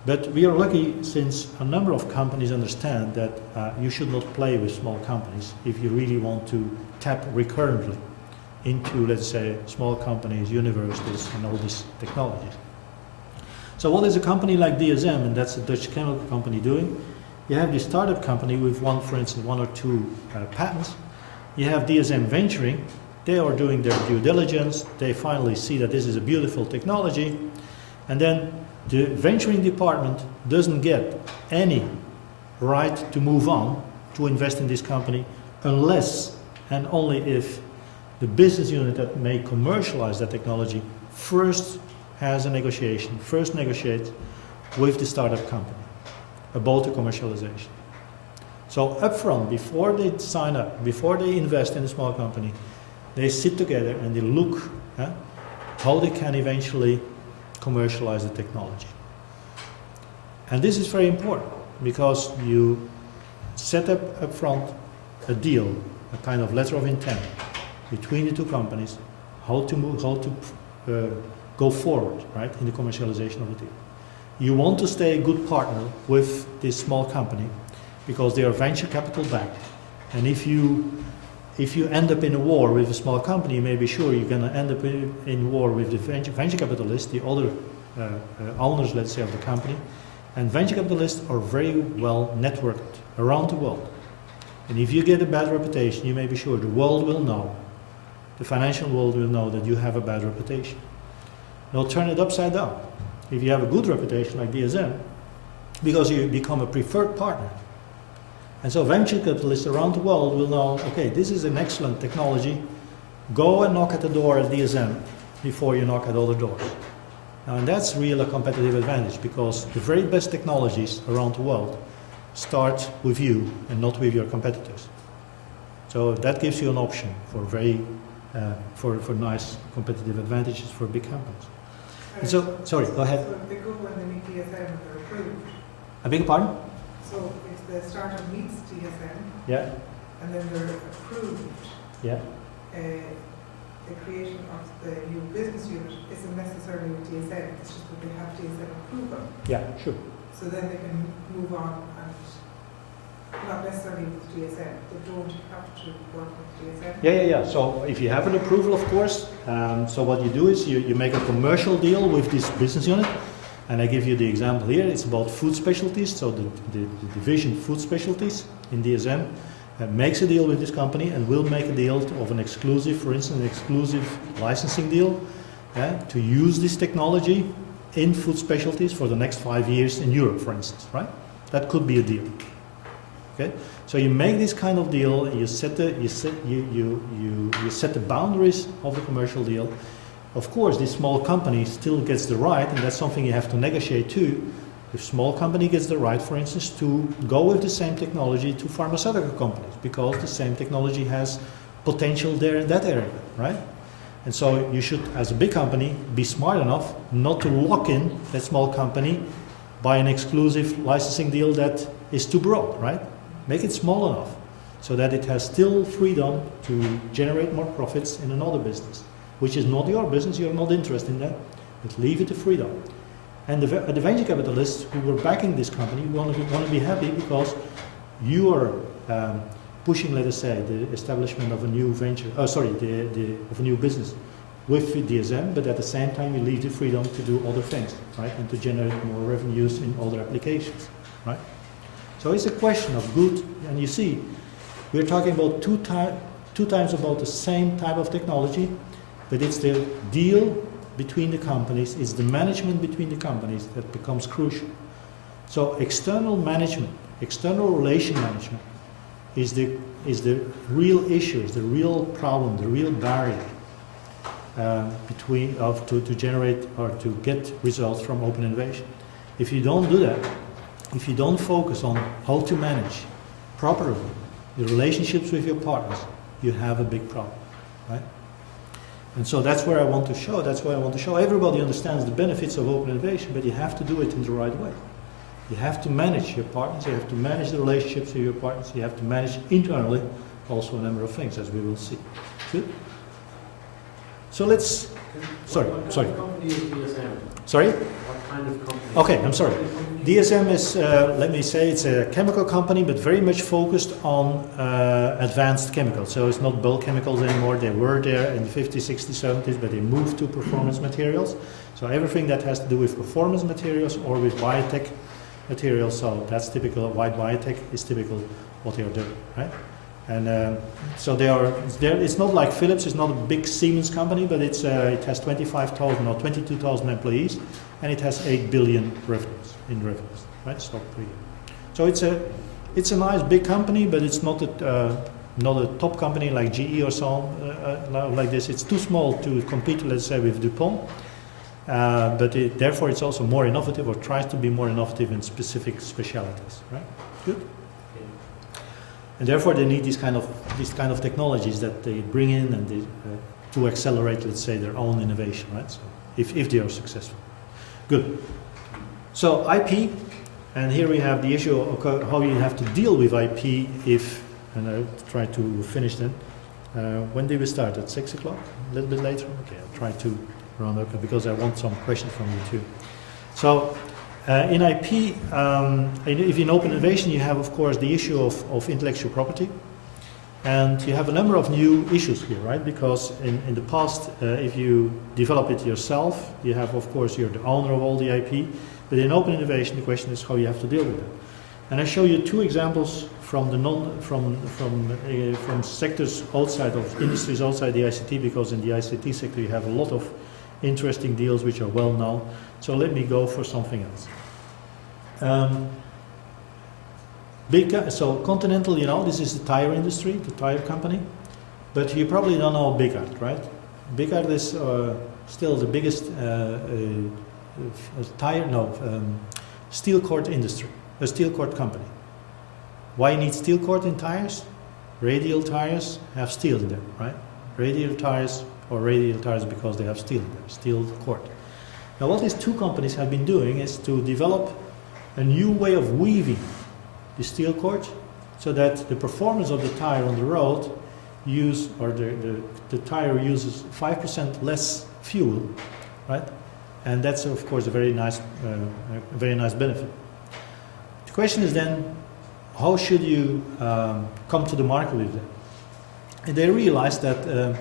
But we are lucky, since a number of companies understand that you should not play with small companies if you really want to tap recurrently into, let's say, small companies, universities, and all these technologies. So what is a company like DSM, and that's a Dutch chemical company, doing? You have this startup company with for instance, one or two patents. You have DSM Venturing. They are doing their due diligence. They finally see that this is a beautiful technology. And then the venturing department doesn't get any right to move on to invest in this company unless and only if the business unit that may commercialize that technology first has a negotiation, first negotiates with the startup company about the commercialization. So upfront, before they sign up, before they invest in a small company, they sit together and they look at how they can eventually commercialize the technology. And this is very important because you set up upfront a deal, a kind of letter of intent between the two companies, how to move, how to go forward, right, in the commercialization of the deal. You want to stay a good partner with this small company because they are venture capital backed. And if you end up in a war with a small company, you may be sure you're going to end up in war with the venture capitalists, the other owners, let's say, of the company. And venture capitalists are very well networked around the world. And if you get a bad reputation, you may be sure the world will know, the financial world will know that you have a bad reputation. Now turn it upside down. If you have a good reputation like DSM, because you become a preferred partner. And so venture capitalists around the world will know, okay, this is an excellent technology. Go and knock at the door at DSM before you knock at other doors. Now, and that's really a competitive advantage because the very best technologies around the world start with you and not with your competitors. So that gives you an option for for nice competitive advantages for big companies. And so, sorry, go ahead. So if they go when they meet DSM and they're approved, I beg your pardon? so if the startup meets DSM Yeah, and then they're approved, yeah. the creation of the new business unit isn't necessarily with DSM, it's just that they have DSM approval. Yeah, sure. So then they can move on and not necessarily with DSM, they don't have to work with DSM. Yeah. So if you have an approval, of course, so what you do is you make a commercial deal with this business unit. And I give you the example here. It's about food specialties. So the division food specialties in DSM makes a deal with this company and will make a deal of an exclusive, for instance, an exclusive licensing deal to use this technology in food specialties for the next 5 years in Europe, for instance, right? That could be a deal. Okay, so you make this kind of deal. You set the boundaries of the commercial deal. Of course, this small company still gets the right, and that's something you have to negotiate too. If small company gets the right, for instance, to go with the same technology to pharmaceutical companies, because the same technology has potential there in that area, right? And so you should, as a big company, be smart enough not to lock in that small company by an exclusive licensing deal that is too broad, right? Make it small enough so that it has still freedom to generate more profits in another business, which is not your business, you're not interested in that, but leave it to freedom. And the venture capitalists who were backing this company want to be happy because you are pushing, let us say, the establishment of a new venture, of a new business with DSM, but at the same time you leave the freedom to do other things, right, and to generate more revenues in other applications, right? So it's a question of good, and you see, we're talking about two times about the same type of technology, but it's the deal between the companies, it's the management between the companies that becomes crucial. So external management, external relation management is the real issue, is the real problem, the real barrier to generate or to get results from open innovation. If you don't do that, if you don't focus on how to manage properly the relationships with your partners, you have a big problem, right? And so that's where I want to show, that's why I want to show everybody understands the benefits of open innovation, but you have to do it in the right way. You have to manage your partners, you have to manage the relationships with your partners, you have to manage internally also a number of things, as we will see. Good? So let's, sorry. What kind of company is DSM? Sorry? What kind of company? Okay, I'm sorry. DSM is, let me say, it's a chemical company, but very much focused on advanced chemicals. So it's not bulk chemicals anymore. They were there in the 50s, 60s, 70s, but they moved to performance materials. So everything that has to do with performance materials or with biotech materials, so that's typical. White biotech is typical what they are doing, right? And so they are there. It's not like Philips. It's not a big Siemens company, but it has 25,000 or 22,000 employees, and it has 8 billion revenues, right? Stock per year. So it's a nice big company, but it's not a top company like GE or so like this. It's too small to compete, let's say, with DuPont. But therefore, it's also more innovative, or tries to be more innovative in specific specialities, right? Good. And therefore they need these kind of technologies that they bring in and they, to accelerate, let's say, their own innovation, right? So if they are successful. Good. So IP, and here we have the issue of how you have to deal with IP if, and I'll try to finish then. When did we start? At 6 o'clock? A little bit later? Okay, I'll try to round up because I want some questions from you too. So in IP, if in open innovation you have, of course, the issue of intellectual property. And you have a number of new issues here, right? Because in the past, if you develop it yourself, you have, of course, you're the owner of all the IP. But in open innovation, the question is how you have to deal with it. And I show you two examples from the from sectors outside of industries outside the ICT, because in the ICT sector you have a lot of interesting deals which are well known. So let me go for something else. So Continental, you know, this is the tire industry, the tire company, but you probably don't know Bekaert, right? Bekaert is still the biggest steel cord industry, a steel cord company. Why you need steel cord in tires? Radial tires have steel in them, right? Radial tires because they have steel in them, steel cord. Now what these two companies have been doing is to develop a new way of weaving the steel cord so that the performance of the tire on the road the tire uses 5% less fuel, right? And that's of course a very nice benefit. The question is then, how should you come to the market with that? And they realized that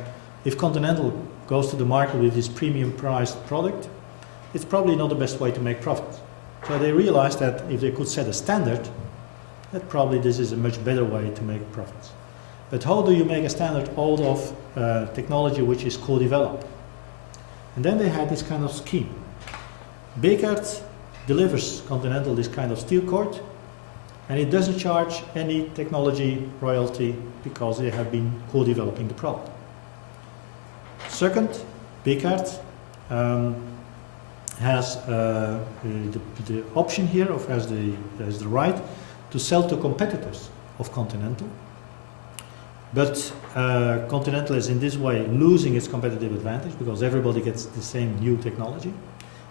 if Continental goes to the market with this premium priced product, it's probably not the best way to make profits. So they realized that if they could set a standard, that probably this is a much better way to make profits. But how do you make a standard out of technology which is co-developed? And then they had this kind of scheme. Bekaert delivers Continental this kind of steel cord, and it doesn't charge any technology royalty because they have been co-developing the product. Second, Bekaert has the option here, or has the right to sell to competitors of Continental. But Continental is in this way losing its competitive advantage because everybody gets the same new technology,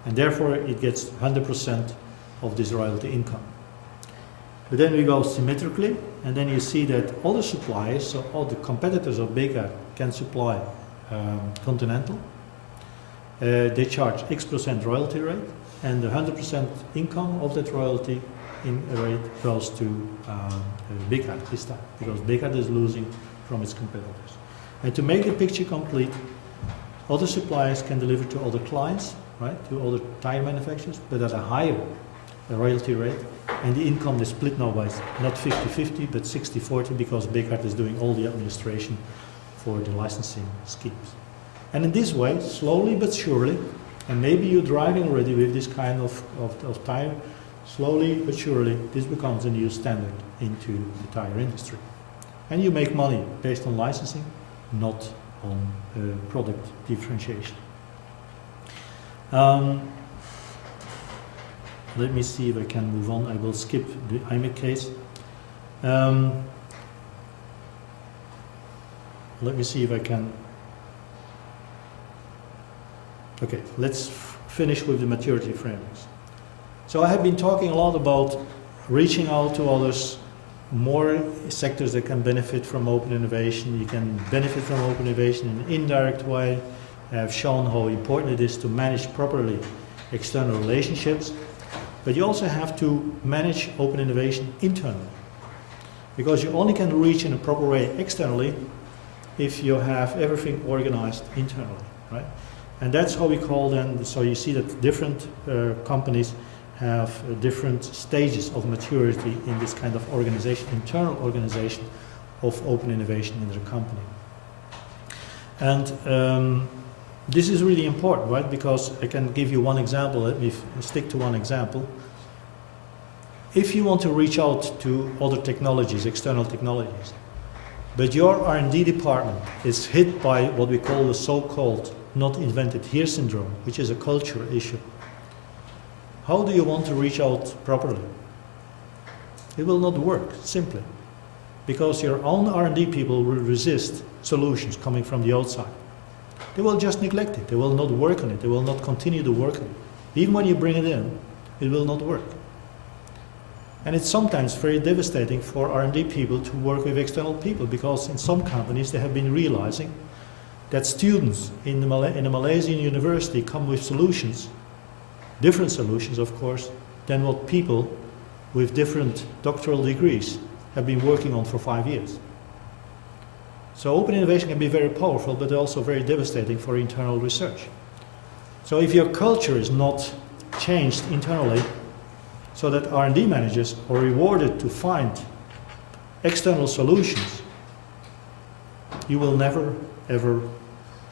and therefore it gets 100% of this royalty income. But then we go symmetrically, and then you see that other suppliers, so all the competitors of Bekaert can supply Continental. They charge X% royalty rate, and the 100% income of that royalty rate goes to Bekaert this time, because Bekaert is losing from its competitors. And to make the picture complete, other suppliers can deliver to other clients, right, to other tire manufacturers, but at a higher royalty rate, and the income is split now by not 50-50 but 60-40, because Bekaert is doing all the administration for the licensing schemes. And in this way, slowly but surely, and maybe you're driving already with this kind of tire, slowly but surely this becomes a new standard into the tire industry. And you make money based on licensing, not on product differentiation. Let me see if I can move on. I will skip the IMEC case. Let me see if I can. Okay, let's finish with the maturity frameworks. So I have been talking a lot about reaching out to others, more sectors that can benefit from open innovation. You can benefit from open innovation in an indirect way. I have shown how important it is to manage properly external relationships, but you also have to manage open innovation internally, because you only can reach in a proper way externally if you have everything organized internally, right? And that's how we call them. So you see that different companies have different stages of maturity in this kind of organization, internal organization of open innovation in their company. And this is really important, right? Because I can give you one example. Let me stick to one example. If you want to reach out to other technologies, external technologies, but your R&D department is hit by what we call the so-called not invented here syndrome, which is a cultural issue, how do you want to reach out properly? It will not work, simply, because your own R&D people will resist solutions coming from the outside. They will just neglect it. They will not work on it. They will not continue to work on it. Even when you bring it in, it will not work. And it's sometimes very devastating for R&D people to work with external people, because in some companies they have been realizing that students in a Malaysian university come with solutions, different solutions of course, than what people with different doctoral degrees have been working on for 5 years. So open innovation can be very powerful, but also very devastating for internal research. So if your culture is not changed internally, so that R&D managers are rewarded to find external solutions, you will never ever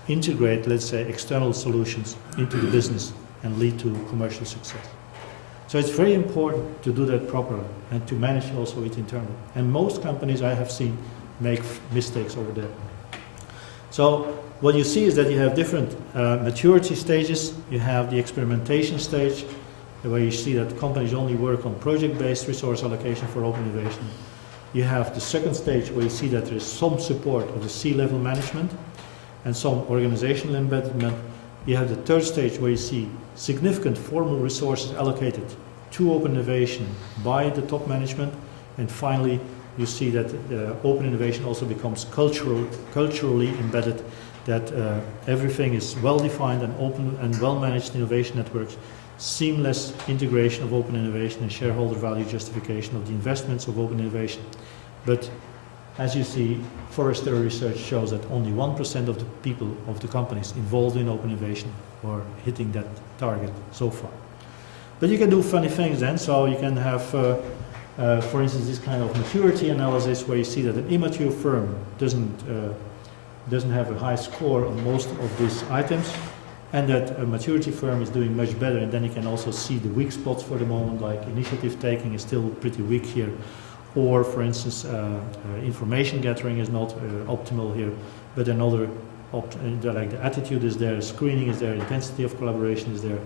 integrate, let's say, external solutions into the business and lead to commercial success. So it's very important to do that properly and to manage also it internally. And most companies I have seen make mistakes over there. So what you see is that you have different maturity stages. You have the experimentation stage, where you see that companies only work on project-based resource allocation for open innovation. You have the second stage, where you see that there is some support of the C-level management and some organizational embedment. You have the third stage, where you see significant formal resources allocated to open innovation by the top management. And finally, you see that open innovation also becomes culturally embedded, that everything is well-defined and open and well-managed innovation networks, seamless integration of open innovation and shareholder value justification of the investments of open innovation. But as you see, Forrester research shows that only 1% of the people, of the companies involved in open innovation are hitting that target so far. But you can do funny things then, so you can have, for instance, this kind of maturity analysis, where you see that an immature firm doesn't have a high score on most of these items, and that a maturity firm is doing much better. And then you can also see the weak spots for the moment, like initiative taking is still pretty weak here, or for instance information gathering is not optimal here, but another like the attitude is there, screening is there, intensity of collaboration is there.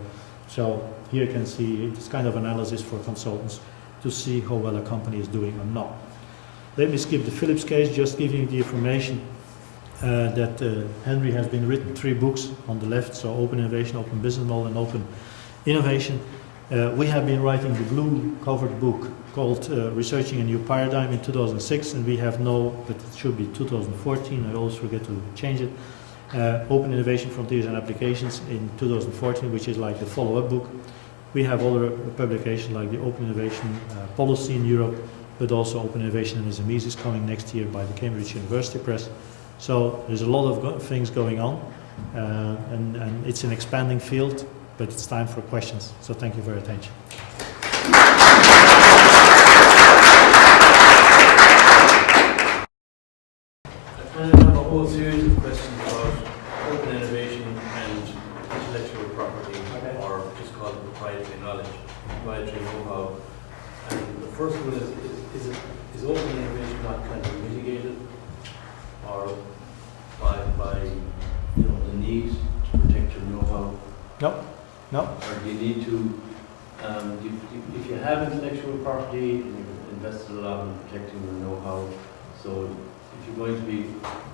So here you can see this kind of analysis for consultants to see how well a company is doing or not. Let me skip the Philips case, just giving you the information that Henry has been written 3 books on the left, so Open Innovation, Open Business Model and Open Innovation. We have been writing the blue covered book called Researching a New Paradigm in 2006, and we have no, but it should be 2014, I always forget to change it, Open Innovation Frontiers and Applications in 2014, which is like the follow-up book. We have other publications like the Open Innovation Policy in Europe, but also Open Innovation and SMEs is coming next year by the Cambridge University Press. So there's a lot of things going on, and it's an expanding field, but it's time for questions. So thank you for your attention. I kind of have a whole series of questions about open innovation and intellectual property, or just call it proprietary knowledge, proprietary know-how. And the first one is open innovation not kind of mitigated, or by the need to protect your know-how? No. Or do you need to, if you have intellectual property and you've invested a lot in protecting your know-how, so if you're going to be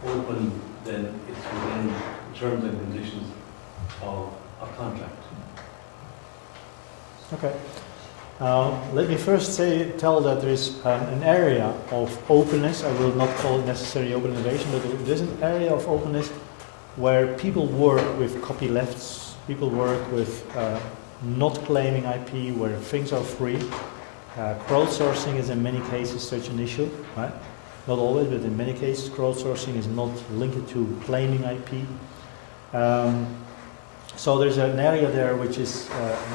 open, then it's within the terms and conditions of a contract. Okay. Let me first tell that there is an area of openness. I will not call it necessarily open innovation, but there is an area of openness where people work with copylefts, people work with not claiming IP, where things are free. Crowdsourcing is in many cases such an issue, right? Not always, but in many cases crowdsourcing is not linked to claiming IP. So there's an area there which is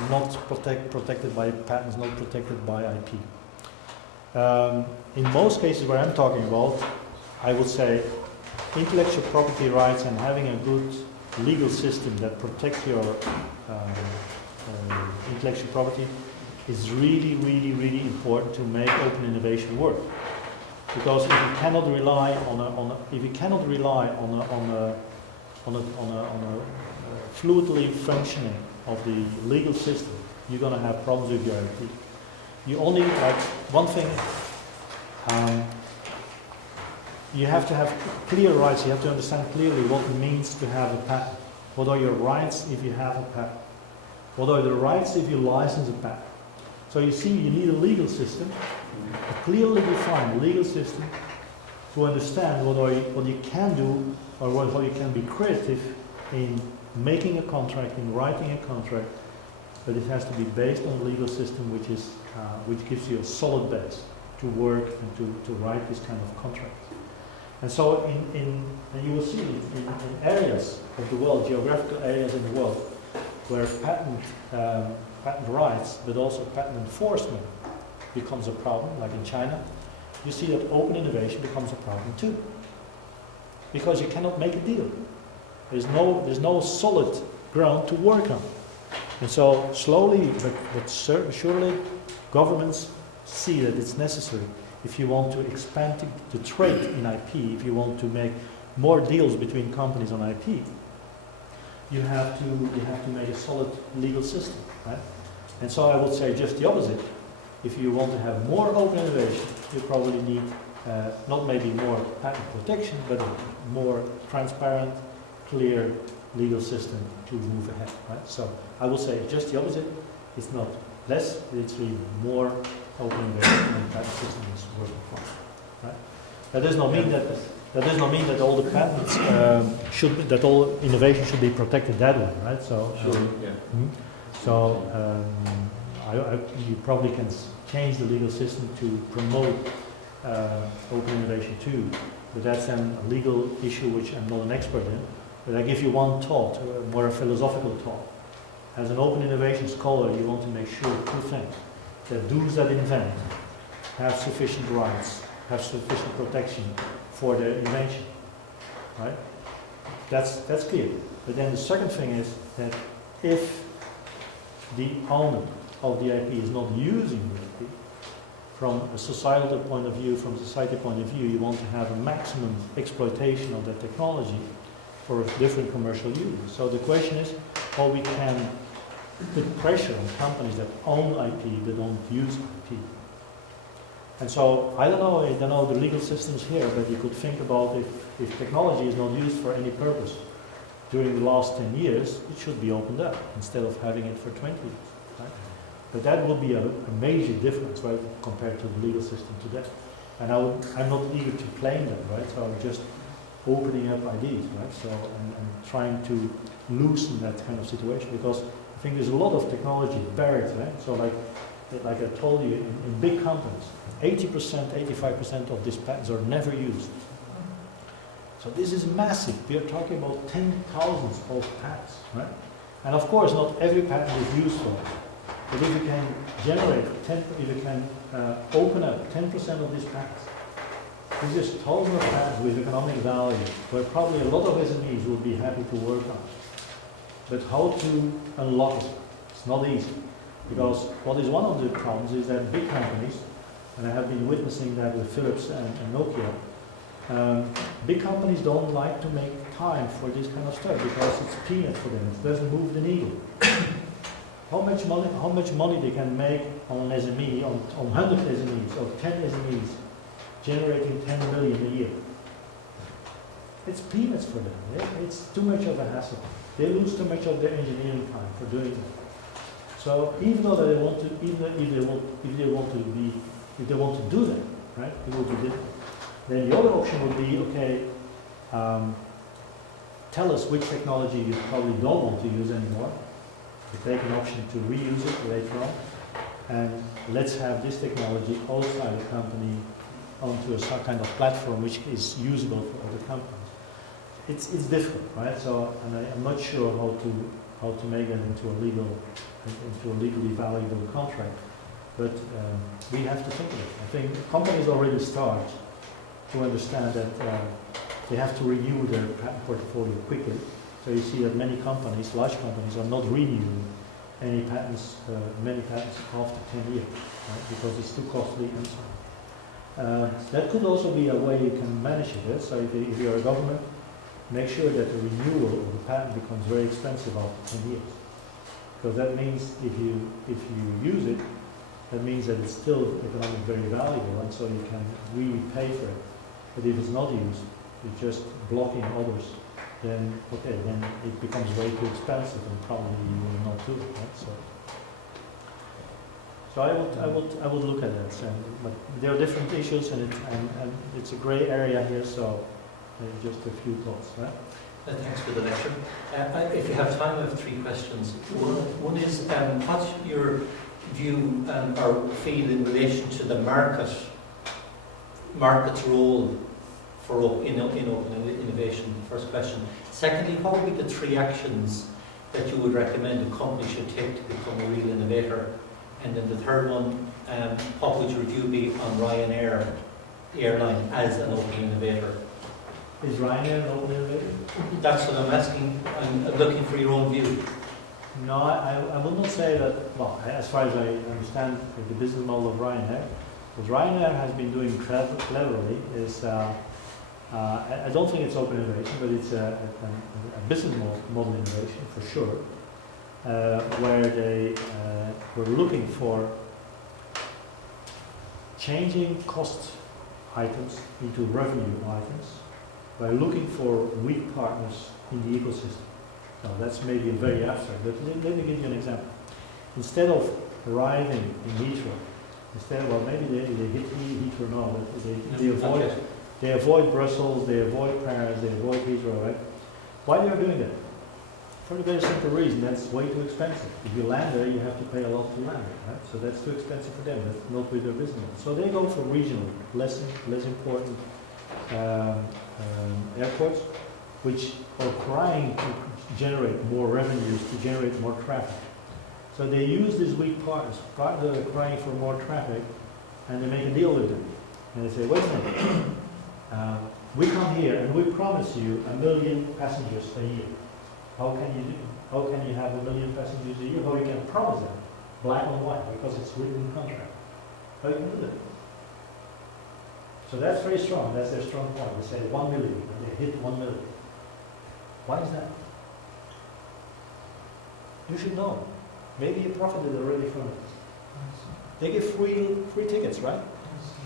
not protected by patents, not protected by IP. In most cases where I'm talking about, I would say intellectual property rights and having a good legal system that protects your intellectual property is really, really, really important to make open innovation work. Because if you cannot rely on a fluidly functioning of the legal system, you're going to have problems with your IP. You only, like, one thing, you have to have clear rights. You have to understand clearly what it means to have a patent. What are your rights if you have a patent? What are the rights if you license a patent? So you see, you need a legal system, a clearly defined legal system to understand what you can do, or how you can be creative in making a contract, in writing a contract, but it has to be based on a legal system which gives you a solid base to work and to write this kind of contract. And so and you will see in areas of the world, geographical areas in the world, where patent rights, but also patent enforcement becomes a problem, like in China, you see that open innovation becomes a problem too. Because you cannot make a deal. There's no solid ground to work on. And so slowly but surely governments see that it's necessary if you want to expand the trade in IP, if you want to make more deals between companies on IP, you have to make a solid legal system, right? And so I would say just the opposite. If you want to have more open innovation, you probably need not maybe more patent protection, but a more transparent, clear legal system to move ahead, right? So I will say just the opposite. It's not less, it's really more open innovation and patent system is working for, right? That does not mean that all the patents that all innovation should be protected that way, right? So you probably can change the legal system to promote open innovation too, but that's then a legal issue which I'm not an expert in. But I give you one thought, more a philosophical thought. As an open innovation scholar, you want to make sure two things: that those that invent have sufficient rights, have sufficient protection for their invention, right? That's clear. But then the second thing is that if the owner of the IP is not using the IP, from a societal point of view, from a society point of view, you want to have a maximum exploitation of that technology for different commercial uses. So the question is how we can put pressure on companies that own IP that don't use IP. And so I don't know the legal systems here, but you could think about if technology is not used for any purpose during the last 10 years, it should be opened up instead of having it for 20 years. Right? But that would be a major difference, right, compared to the legal system today. And I'm not eager to claim that, right? So I'm just opening up ideas, right? So and trying to loosen that kind of situation, because I think there's a lot of technology buried, right? So like I told you, in big companies, 80%, 85% of these patents are never used. So this is massive. We are talking about 10,000s of patents, right? And of course, not every patent is useful. But if you can generate, if you can open up 10% of these patents, this is thousands of patents with economic value, where probably a lot of SMEs will be happy to work on. But how to unlock it? It's not easy. Because what is one of the problems is that big companies, and I have been witnessing that with Philips and Nokia, big companies don't like to make time for this kind of stuff because it's peanut for them. It doesn't move the needle. How much money they can make on an SME, on 100 SMEs, or 10 SMEs, generating 10 million a year. It's peanuts for them. Yeah? It's too much of a hassle. They lose too much of their engineering time for doing that. So even though they want to, if they want to do that, right, it will be different. Then the other option would be, okay, tell us which technology you probably don't want to use anymore. You take an option to reuse it later on, and let's have this technology outside the company onto some kind of platform which is usable for other companies. It's difficult, right? So, and I'm not sure how to make that into a legally valuable contract, but we have to think of it. I think companies already start to understand that they have to renew their patent portfolio quickly. So you see that many companies, large companies, are not renewing many patents after 10 years, right? Because it's too costly and so on. That could also be a way you can manage it. Yes? So if you're a government, make sure that the renewal of the patent becomes very expensive after 10 years. Because that means if you use it, that means that it's still economically very valuable, and so you can really pay for it. But if it's not used, it's just blocking others, then okay, then it becomes way too expensive and probably you will not do it. Right? So I would look at that. But there are different issues, and it's a grey area here. So just a few thoughts. Right? Thanks for the lecture. If you have time, I have 3 questions. One is, what's your view or feel in relation to the market's role in open innovation? First question. Secondly, what would be the 3 actions that you would recommend a company should take to become a real innovator? And then the third one, what would your view be on Ryanair airline as an open innovator? Is Ryanair an open innovator? That's what I'm asking. I'm looking for your own view. No, I would not say that. Well, as far as I understand the business model of Ryanair, what Ryanair has been doing cleverly is, I don't think it's open innovation, but it's a business model innovation for sure, where they were looking for changing cost items into revenue items by looking for weak partners in the ecosystem. Now that's maybe a very abstract, but let me give you an example. Instead of arriving in Heathrow, well maybe they hit Heathrow now, but they avoid Brussels, they avoid Paris, they avoid Heathrow, right? Why are they doing that? For a very simple reason, that's way too expensive. If you land there, you have to pay a lot to land there, right? So that's too expensive for them, that's not with their business. So they go for regional, less important airports, which are trying to generate more revenues, to generate more traffic. So they use these weak partners, partners that are crying for more traffic, and they make a deal with them. And they say, wait a minute, we come here and we promise you 1 million passengers a year. How can you have 1 million passengers a year? How you can promise them, black on white, because it's written in contract. How you can do that? So that's very strong, that's their strong point. They say 1 million, and they hit 1 million. Why is that? You should know. Maybe you profited already from it. They give free tickets, right?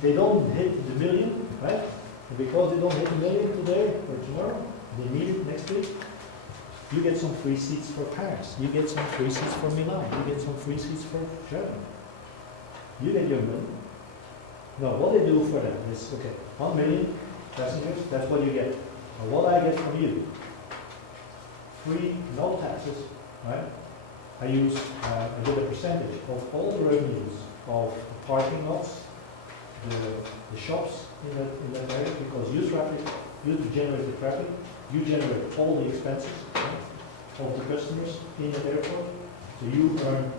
They don't hit the million, right? And because they don't hit the million today or tomorrow, they need it next week. You get some free seats for Paris. You get some free seats for Milan. You get some free seats for Germany. You get your million. No, what they do for them is, okay, 1 million passengers, that's what you get. And what I get from you, free, no taxes, right? I use a good percentage of all the revenues of the parking lots, the shops in that area, because you generate the traffic, you generate all the expenses, right, of the customers in the airport. So you earn,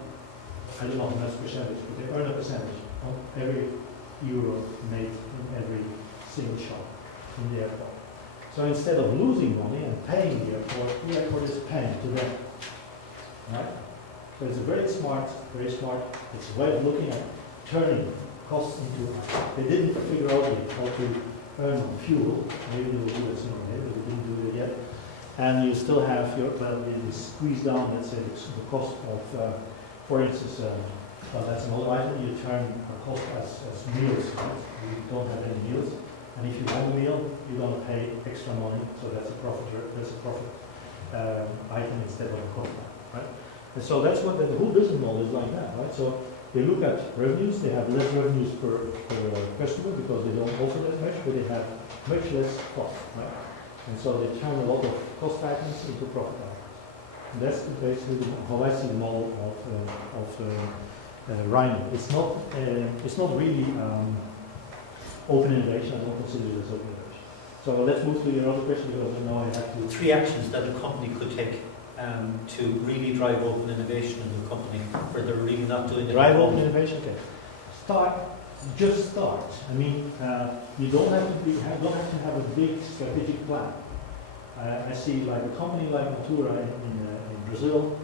I don't know how much percentage, but they earn a percentage on every euro made in every single shop in the airport. So instead of losing money and paying the airport is paying to them. Right? So it's a very smart, it's a way of looking at turning costs into, they didn't figure out how to earn on fuel, maybe they will do it sooner or later, but they didn't do it yet. And you still have your, well, you squeeze down, let's say, the cost of, for instance, well, that's another item, you turn a cost as meals, right? You don't have any meals. And if you want a meal, you're going to pay extra money, so that's a profit item instead of a cost item, right? And so that's what the whole business model is like that, right? So they look at revenues, they have less revenues per customer because they don't offer that much, but they have much less cost, right? And so they turn a lot of cost items into profit items. And that's basically how I see the model of Ryanair. It's not really open innovation. I don't consider it as open innovation. So let's move to your other question because I know I have to. 3 actions that a company could take to really drive open innovation in the company, where they're really not doing it. Drive open innovation. Okay. Just start. I mean, you don't have to have a big strategic plan. I see like a company like Natura in Brazil.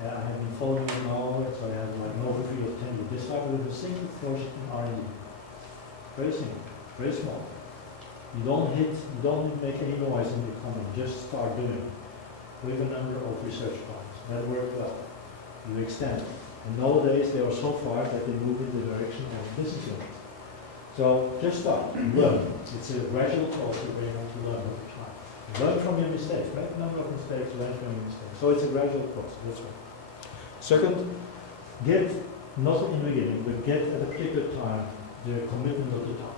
I have been following them now, so I have like an overview of 10 years. They started with a single project in R&D. Very simple, very small. You don't make any noise in the company, just start doing it. With a number of research projects. That worked well. You extend it. And nowadays they are so far that they move in the direction of business units. So just start, learn. It's a gradual process where you have to learn over time. Learn from your mistakes, make a number of mistakes, learn from your mistakes. So it's a gradual process, that's right. Second, get, not in the beginning, but get at a particular time the commitment of the top.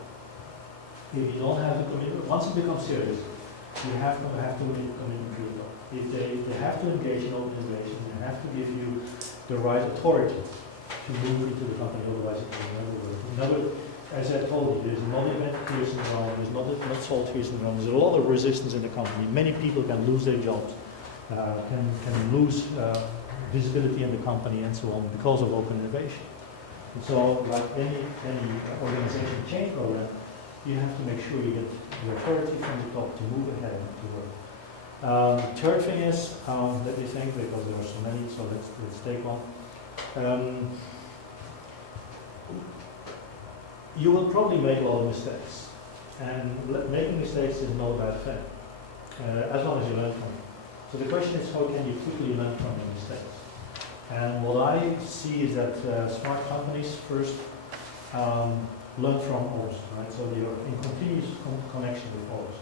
If you don't have the commitment, once it becomes serious, you have to make a commitment to the top. If they have to engage in open innovation, they have to give you the right authority to move into the company, otherwise it will never work. Another, as I told you, there's not event here syndrome, there's not salt here syndrome, there's a lot of resistance in the company. Many people can lose their jobs, can lose visibility in the company and so on because of open innovation. And so, like any organization change program, you have to make sure you get the authority from the top to move ahead and to work. Third thing is, let me think, because there are so many, so let's take one. You will probably make a lot of mistakes, and making mistakes is not a bad thing, as long as you learn from it. So the question is, how can you quickly learn from your mistakes? And what I see is that smart companies first learn from others, right? So they are in continuous connection with others.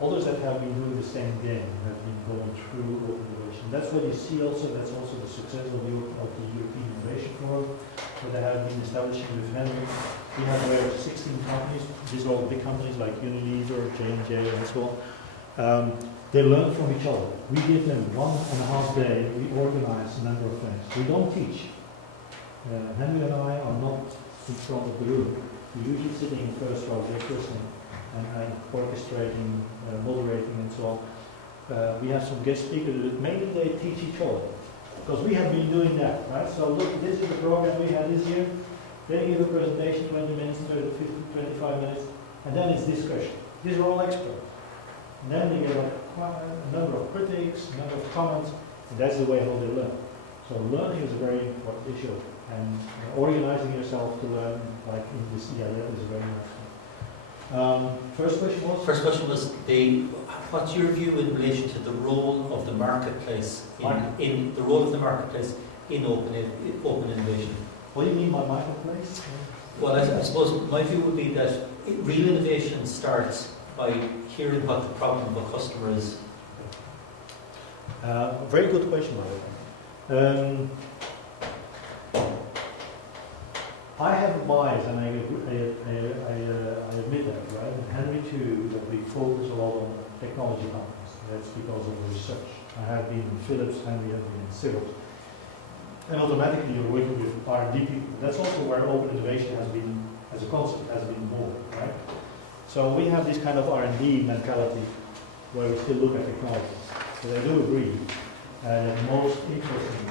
Others that have been doing the same game, have been going through open innovation. That's what you see also, that's also the success of the European Innovation Forum, where they have been establishing with Henry. We have over 16 companies, these are all big companies like Unilever, J&J and so on. They learn from each other. We give them 1.5 day, we organize a number of things. We don't teach. Henry and I are not in front of the room. We're usually sitting in first row, just listening and orchestrating, moderating and so on. We have some guest speakers, but mainly they teach each other. Because we have been doing that, right? So look, this is the program we had this year. They give a presentation, 20 minutes, 30, 50, 25 minutes, and then it's discussion. These are all experts. And then they get a number of critiques, a number of comments, and that's the way how they learn. So learning is a very important issue, and organizing yourself to learn, like in this EIL, is very important. First question was? First question was, what's your view in relation to the role of the marketplace in the role of the marketplace in open innovation? What do you mean by marketplace? Well, I suppose my view would be that real innovation starts by hearing what the problem of a customer is. Very good question, by the way. I have a bias, and I admit that, right? And Henry too, that we focus a lot on technology companies. That's because of the research. I have been in Philips, Henry has been in Civil. And automatically you're working with R&D people. That's also where open innovation has been, as a concept, has been born, right? So we have this kind of R&D mentality where we still look at technology. But I do agree that most interesting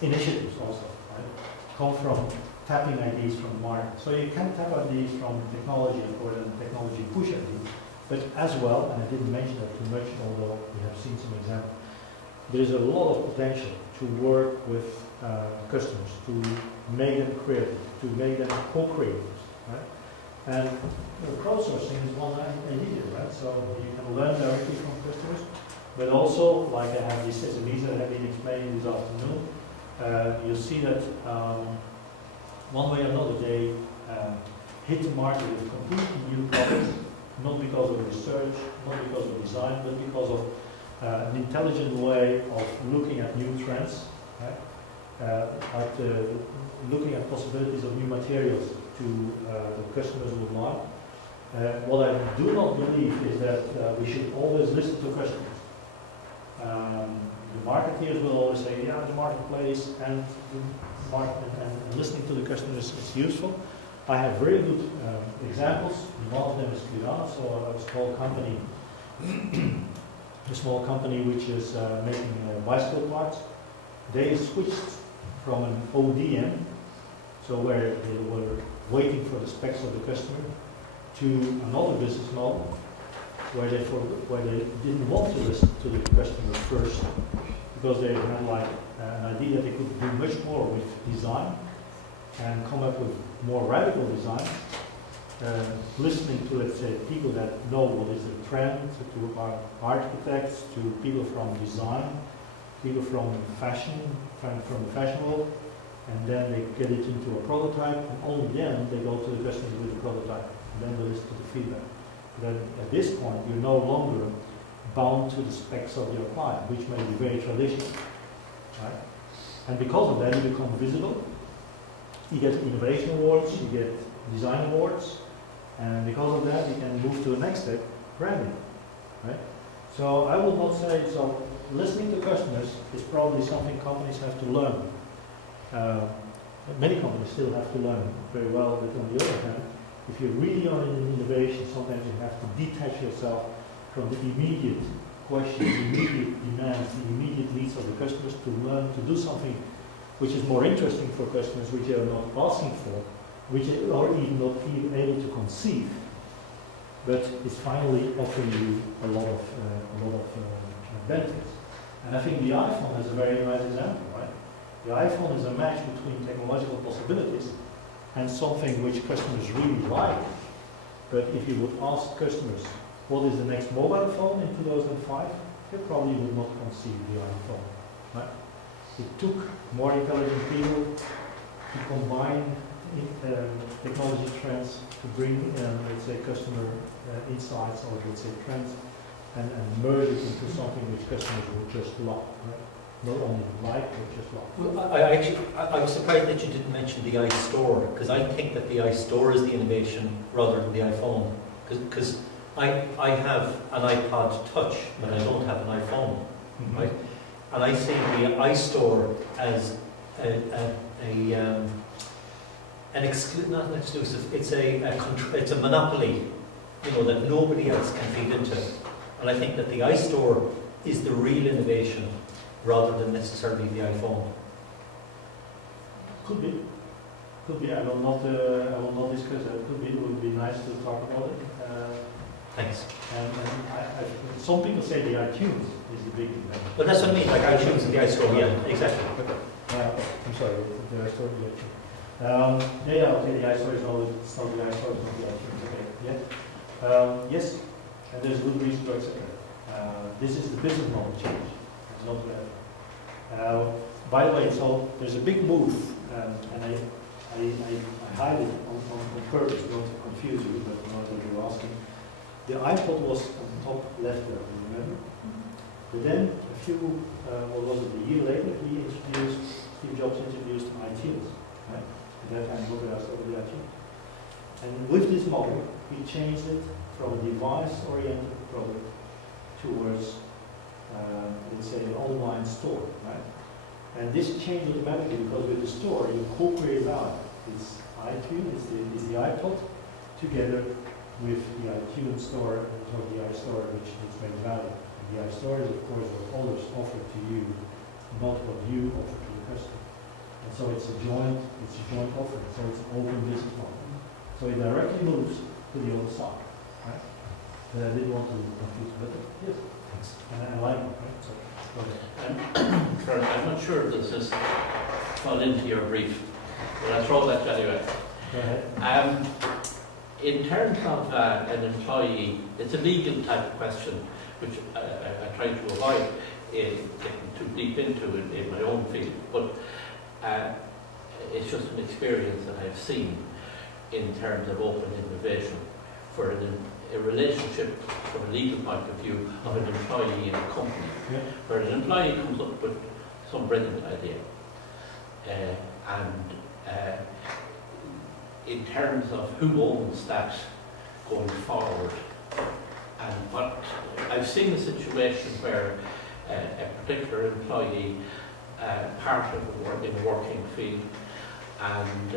initiatives also, right, come from tapping ideas from the market. So you can tap ideas from technology, of course, and technology push ideas, but as well, and I didn't mention that too much, although we have seen some examples, there's a lot of potential to work with customers, to make them creative, to make them co-creators, right? And crowdsourcing is one idea, right? So you can learn directly from customers, but also, like I have these SMEs that have been explaining this afternoon, you'll see that one way or another they hit the market with completely new products, not because of research, not because of design, but because of an intelligent way of looking at new trends, right? Looking at possibilities of new materials to the customers would like. What I do not believe is that we should always listen to customers. The marketeers will always say, yeah, the marketplace and the market and listening to the customers is useful. I have very good examples. One of them is Curana, so a small company, which is making bicycle parts. They switched from an ODM, so where they were waiting for the specs of the customer, to another business model where they didn't want to listen to the customer first, because they had like an idea that they could do much more with design and come up with more radical design. Listening to, let's say, people that know what is the trend, to our architects, to people from design, people from fashion, from the fashion world, and then they get it into a prototype, and only then they go to the customer with the prototype, and then they listen to the feedback. Then at this point, you're no longer bound to the specs of your client, which may be very traditional, right? And because of that, you become visible. You get innovation awards, you get design awards, and because of that, you can move to the next step, branding, right? So I would not say, so listening to customers is probably something companies have to learn. Many companies still have to learn very well, but on the other hand, if you really are in innovation, sometimes you have to detach yourself from the immediate questions, the immediate demands, the immediate needs of the customers to learn to do something which is more interesting for customers, which they are not asking for, which they are even not even able to conceive, but is finally offering you a lot of benefits. And I think the iPhone is a very nice example, right? The iPhone is a match between technological possibilities and something which customers really like. But if you would ask customers, what is the next mobile phone in 2005? They probably would not conceive the iPhone, right? It took more intelligent people to combine technology trends to bring, let's say, customer insights, or let's say trends, and merge it into something which customers would just love, right? Not only like, but just love. Well, I was surprised that you didn't mention the iStore, because I think that the iStore is the innovation rather than the iPhone. Because I have an iPod Touch, but I don't have an iPhone, right? And I see the iStore as not an exclusive. It's a monopoly, that nobody else can feed into. And I think that the iStore is the real innovation, rather than necessarily the iPhone. Could be. I will not discuss that. It would be nice to talk about it. Thanks. And some people say the iTunes is the big thing. But that's what I mean, like iTunes and the iStore, yeah, exactly. I'm sorry, the iStore is the iTunes. Okay, the iStore is always, it's not the iStore, it's not the iTunes, okay, yeah. Yes, and there's good reason to accept that. This is the business model change, it's not whatever. By the way, so there's a big move, and I hide it on purpose, not to confuse you, but not that you're asking. The iPod was on the top left there, do you remember? But then a year later, Steve Jobs introduced iTunes, right? At that time, look at us over the iTunes. And with this model, he changed it from a device-oriented product towards, let's say, an online store, right? And this changed automatically because with the store, you incorporate out this iTunes, is the iPod, together with the iTunes store, or the iStore, which is very valuable. The iStore is, of course, what others offer to you, not what you offer to the customer. And so it's a joint offering. So it's an open business model. So it directly moves to the other side, right? But I didn't want to confuse it, but yes, and I like it, right? So, Kurt, I'm not sure this is fall into your brief, but I'll throw that anyway. go ahead. In terms of an employee, it's a legal type of question, which I try to avoid getting too deep into in my own field, but it's just an experience that I've seen in terms of open innovation for a relationship from a legal point of view of an employee in a company, where an employee comes up with some brilliant idea, and in terms of who owns that going forward. And what I've seen a situation where a particular employee, part of the working field, and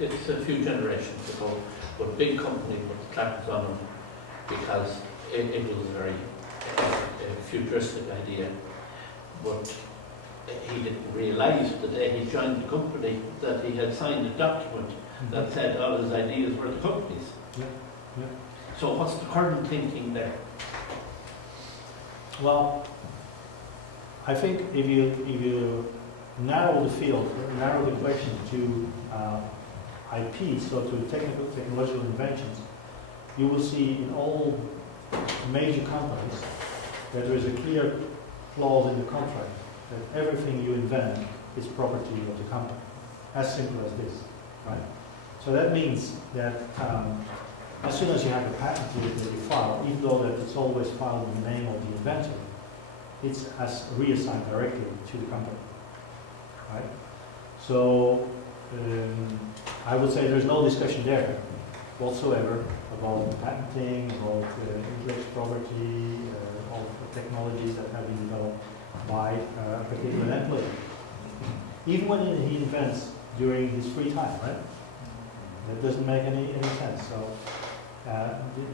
it's a few generations ago, but big company put the clappers on him because it was a very futuristic idea, but he didn't realise the day he joined the company that he had signed a document that said all his ideas were the company's. So what's the current thinking there? Well, I think if you narrow the field, narrow the question to IP, so to technological inventions, you will see in all major companies that there is a clear clause in the contract that everything you invent is property of the company. as simple as this, right? So that means that as soon as you have a patent that you file, even though that it's always filed in the name of the inventor, it's as reassigned directly to the company, right? So I would say there's no discussion there whatsoever about patenting, about intellectual property, of the technologies that have been developed by a particular employee. Even when he invents during his free time, right? That doesn't make any sense. So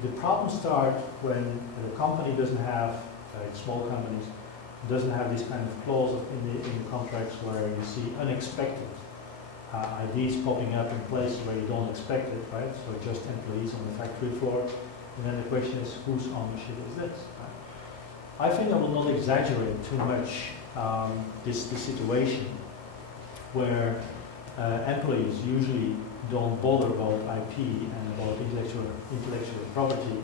the problems start when the company doesn't have, small companies, doesn't have this kind of clause in the contracts where you see unexpected ideas popping up in places where you don't expect it, right? So just employees on the factory floor. And then the question is, whose ownership is this? Right? I think I will not exaggerate too much this situation where employees usually don't bother about IP and about intellectual property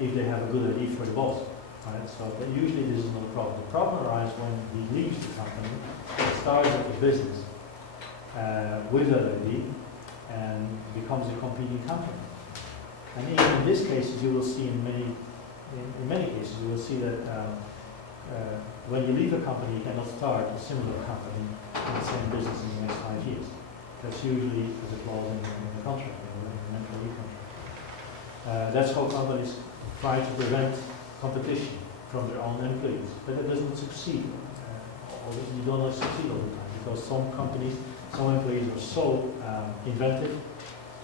if they have a good idea for the boss. Right? So usually this is not a problem. The problem arises when he leaves the company, starts up a business with that idea and becomes a competing company. And even in these cases, you will see in many cases, you will see that when you leave a company, you cannot start a similar company in the same business in the next 5 years. That's usually as a clause in the contract, in an employee contract. That's how companies try to prevent competition from their own employees, but it doesn't succeed. Or you don't succeed all the time because some companies, some employees are so inventive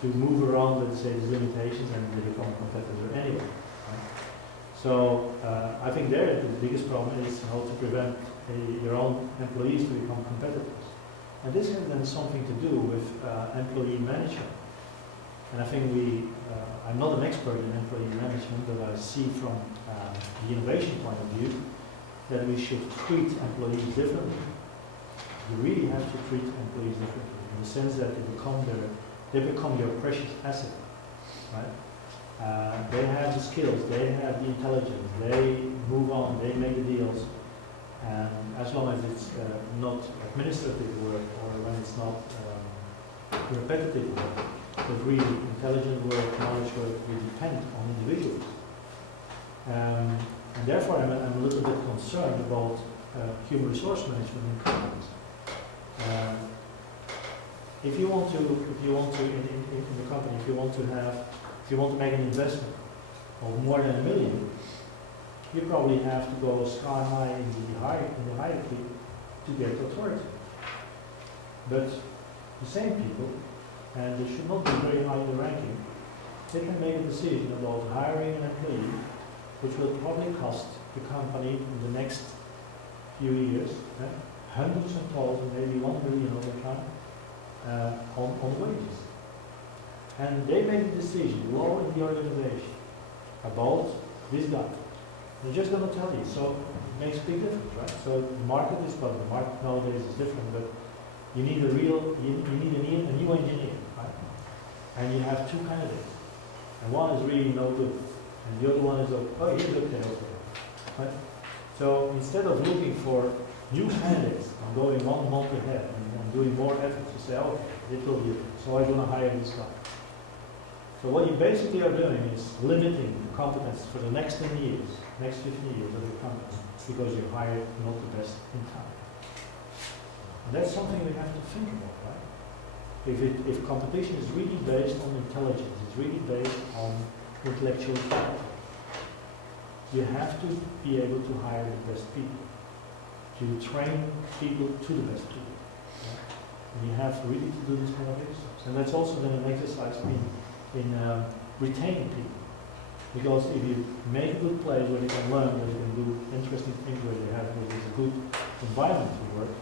to move around, let's say, these limitations, and they become a competitor anyway. Right? So I think there the biggest problem is how to prevent your own employees to become competitors. And this has then something to do with employee management. And I think I'm not an expert in employee management, but I see from the innovation point of view that we should treat employees differently. You really have to treat employees differently in the sense that they become your precious asset, right? They have the skills, they have the intelligence, they move on, they make the deals, and as long as it's not administrative work or when it's not repetitive work, but really intelligent work, knowledge work, we depend on individuals. And therefore I'm a little bit concerned about human resource management in companies. If you want to in the company, if you want to make an investment of more than $1 million, you probably have to go sky high in the hierarchy to get authority. But the same people, and they should not be very high in the ranking, they can make a decision about hiring an employee, which will probably cost the company in the next few years hundreds and thousands, maybe $1 million over time on wages. And they make a decision low in the organization about this guy. They're just going to tell you, so it makes a big difference, right? So the market is, well, the market nowadays is different, but you need a new engineer, right? And you have two candidates. And one is really no good, and the other one is, oh, he's okay, right? So instead of looking for new candidates and going 1 month ahead and doing more efforts to say, okay, it will be, so I'm going to hire this guy. So what you basically are doing is limiting the competence for the next 10 years, next 15 years of the company, because you hired not the best in time. And that's something we have to think about, right? If competition is really based on intelligence, it's really based on intellectual capital, you have to be able to hire the best people, to train people to the best people. Right? And you have really to do this kind of exercise. And that's also then an exercise in retaining people. Because if you make a good place where you can learn, where you can do interesting things, where there's a good environment to work,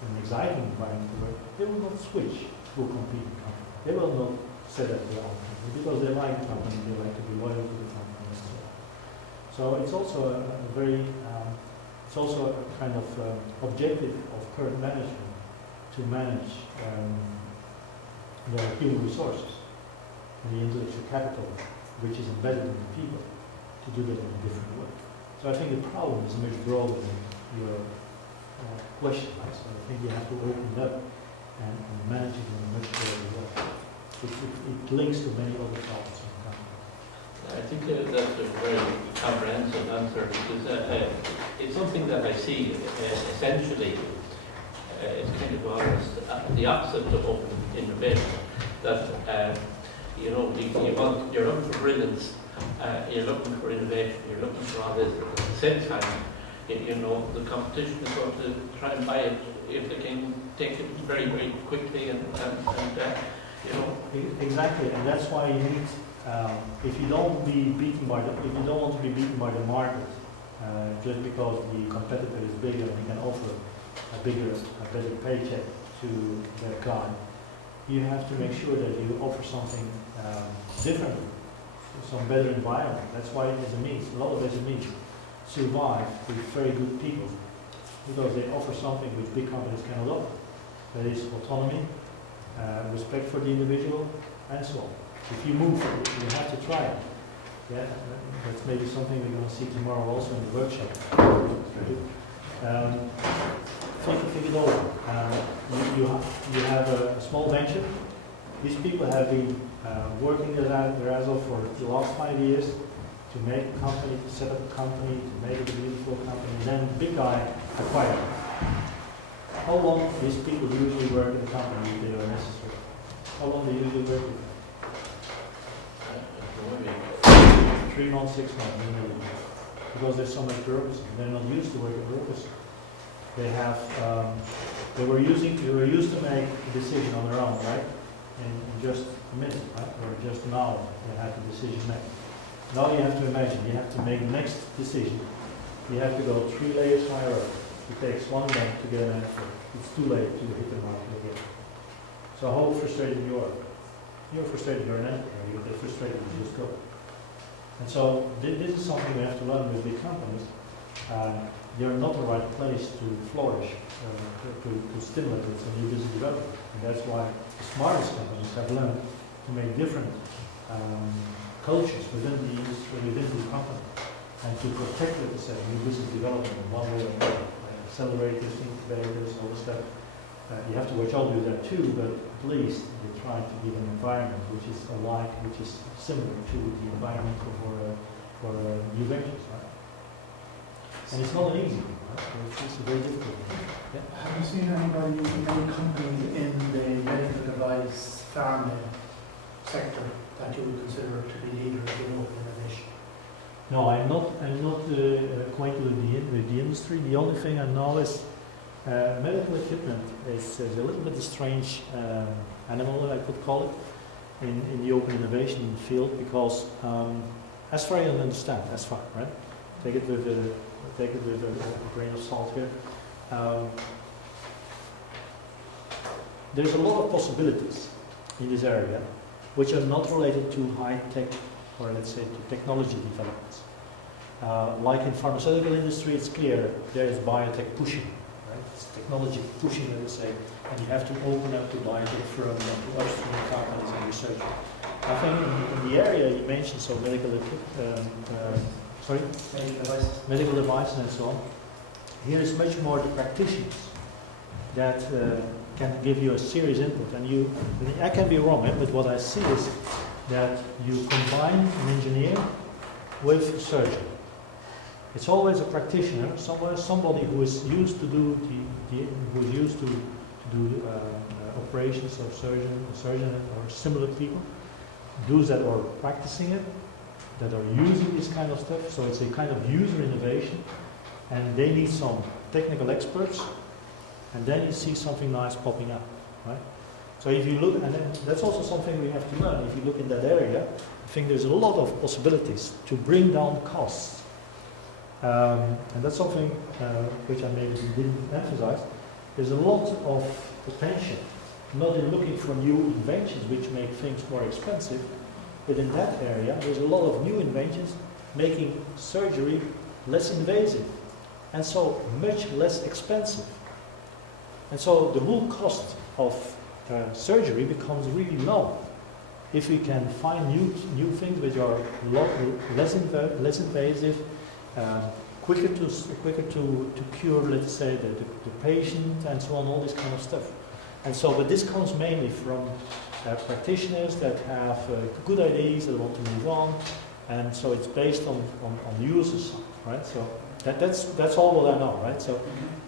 an exciting environment to work, they will not switch to a competing company. They will not set up their own company because they like the company, they like to be loyal to the company, and so on. So it's also it's also a kind of objective of current management to manage the human resources and the intellectual capital, which is embedded in the people, to do that in a different way. So I think the problem is much broader than your question. Right? So I think you have to open it up and manage it in a much better way. It links to many other topics in the company. I think that's a very comprehensive answer, because it's something that I see essentially, it's kind of almost the opposite of open innovation, that you're looking for brilliance, you're looking for innovation, you're looking for all this. At the same time, the competition is going to try and buy it if they can take it very, very quickly Exactly, and that's why you need. If you don't want to be beaten by the market, just because the competitor is bigger and he can offer a better paycheck to their client, you have to make sure that you offer something different, some better environment. That's why SMEs, a lot of SMEs survive with very good people, because they offer something which big companies cannot offer. That is autonomy, respect for the individual, and so on. If you move, you have to try it. Yeah, that's maybe something we're going to see tomorrow also in the workshop. Think it over. You have a small venture. These people have been working their ass off for the last 5 years to make a company, to set up a company, to make it a beautiful company, and then the big guy acquired it. How long these people usually work in the company if they are necessary? How long they usually work with? 3 months, 6 months, maybe. Because there's so much bureaucracy. They're not used to working bureaucracy. They were used to make a decision on their own, right? In just a minute, right? Or just an hour, they have the decision made. Now you have to imagine, you have to make the next decision. You have to go 3 layers higher up. It takes 1 month to get an answer. It's too late to hit the market again. So how frustrated you are? You're frustrated, you're an entrepreneur, you get frustrated, you just go. And so this is something we have to learn with big companies. They're not the right place to flourish, to stimulate it, new business development. And that's why the smartest companies have learned to make different cultures within the industry, within the company, and to protect, let's say, new business development in one way or another. Accelerators, incubators, all this stuff. You have to watch out with that too, but at least they try to give an environment which is alike, which is similar to the environment for new ventures, right? And it's not an easy thing, right? It's a very difficult thing. Yeah? Have you seen any companies in the medical device pharma sector that you would consider to be leaders in open innovation? No, I'm not acquainted with the industry. The only thing I know is medical equipment is a little bit a strange animal, I could call it, in the open innovation field, because as far as I understand, that's fine, right? Take it with a grain of salt here. There's a lot of possibilities in this area which are not related to high tech, or let's say to technology developments. Like in pharmaceutical industry, it's clear there is biotech pushing. It's technology pushing, let's say, and you have to open up to biotech firms and to upstream companies and research. I think in the area you mentioned, so medical devices and so on, here is much more the practitioners that can give you a serious input. And I can be wrong, but what I see is that you combine an engineer with a surgeon. It's always a practitioner, somebody who is used to do operations, or surgeon or similar people, those that are practicing it, that are using this kind of stuff. So it's a kind of user innovation, and they need some technical experts, and then you see something nice popping up, right? So if you look, and then that's also something we have to learn. If you look in that area, I think there's a lot of possibilities to bring down costs. And that's something which I maybe didn't emphasize. There's a lot of potential, not in looking for new inventions which make things more expensive, but in that area there's a lot of new inventions making surgery less invasive, and so much less expensive. And so the whole cost of surgery becomes really low if we can find new things which are less invasive, quicker to cure, let's say, the patient, and so on, all this kind of stuff. And so, but this comes mainly from practitioners that have good ideas that want to move on, and so it's based on the users, right? So that's all what I know, right? So,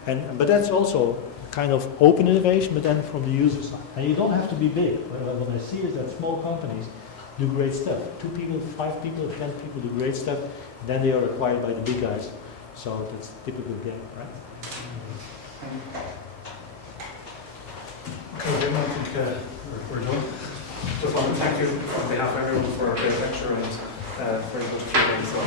but that's also kind of open innovation, but then from the user side. And you don't have to be big. What I see is that small companies do great stuff. 2 people, 5 people, 10 people do great stuff, and then they are acquired by the big guys. So that's a typical game, right? Okay, Wim, I think we're done. Just want to thank you on behalf of everyone for a great lecture and very good Q&A. So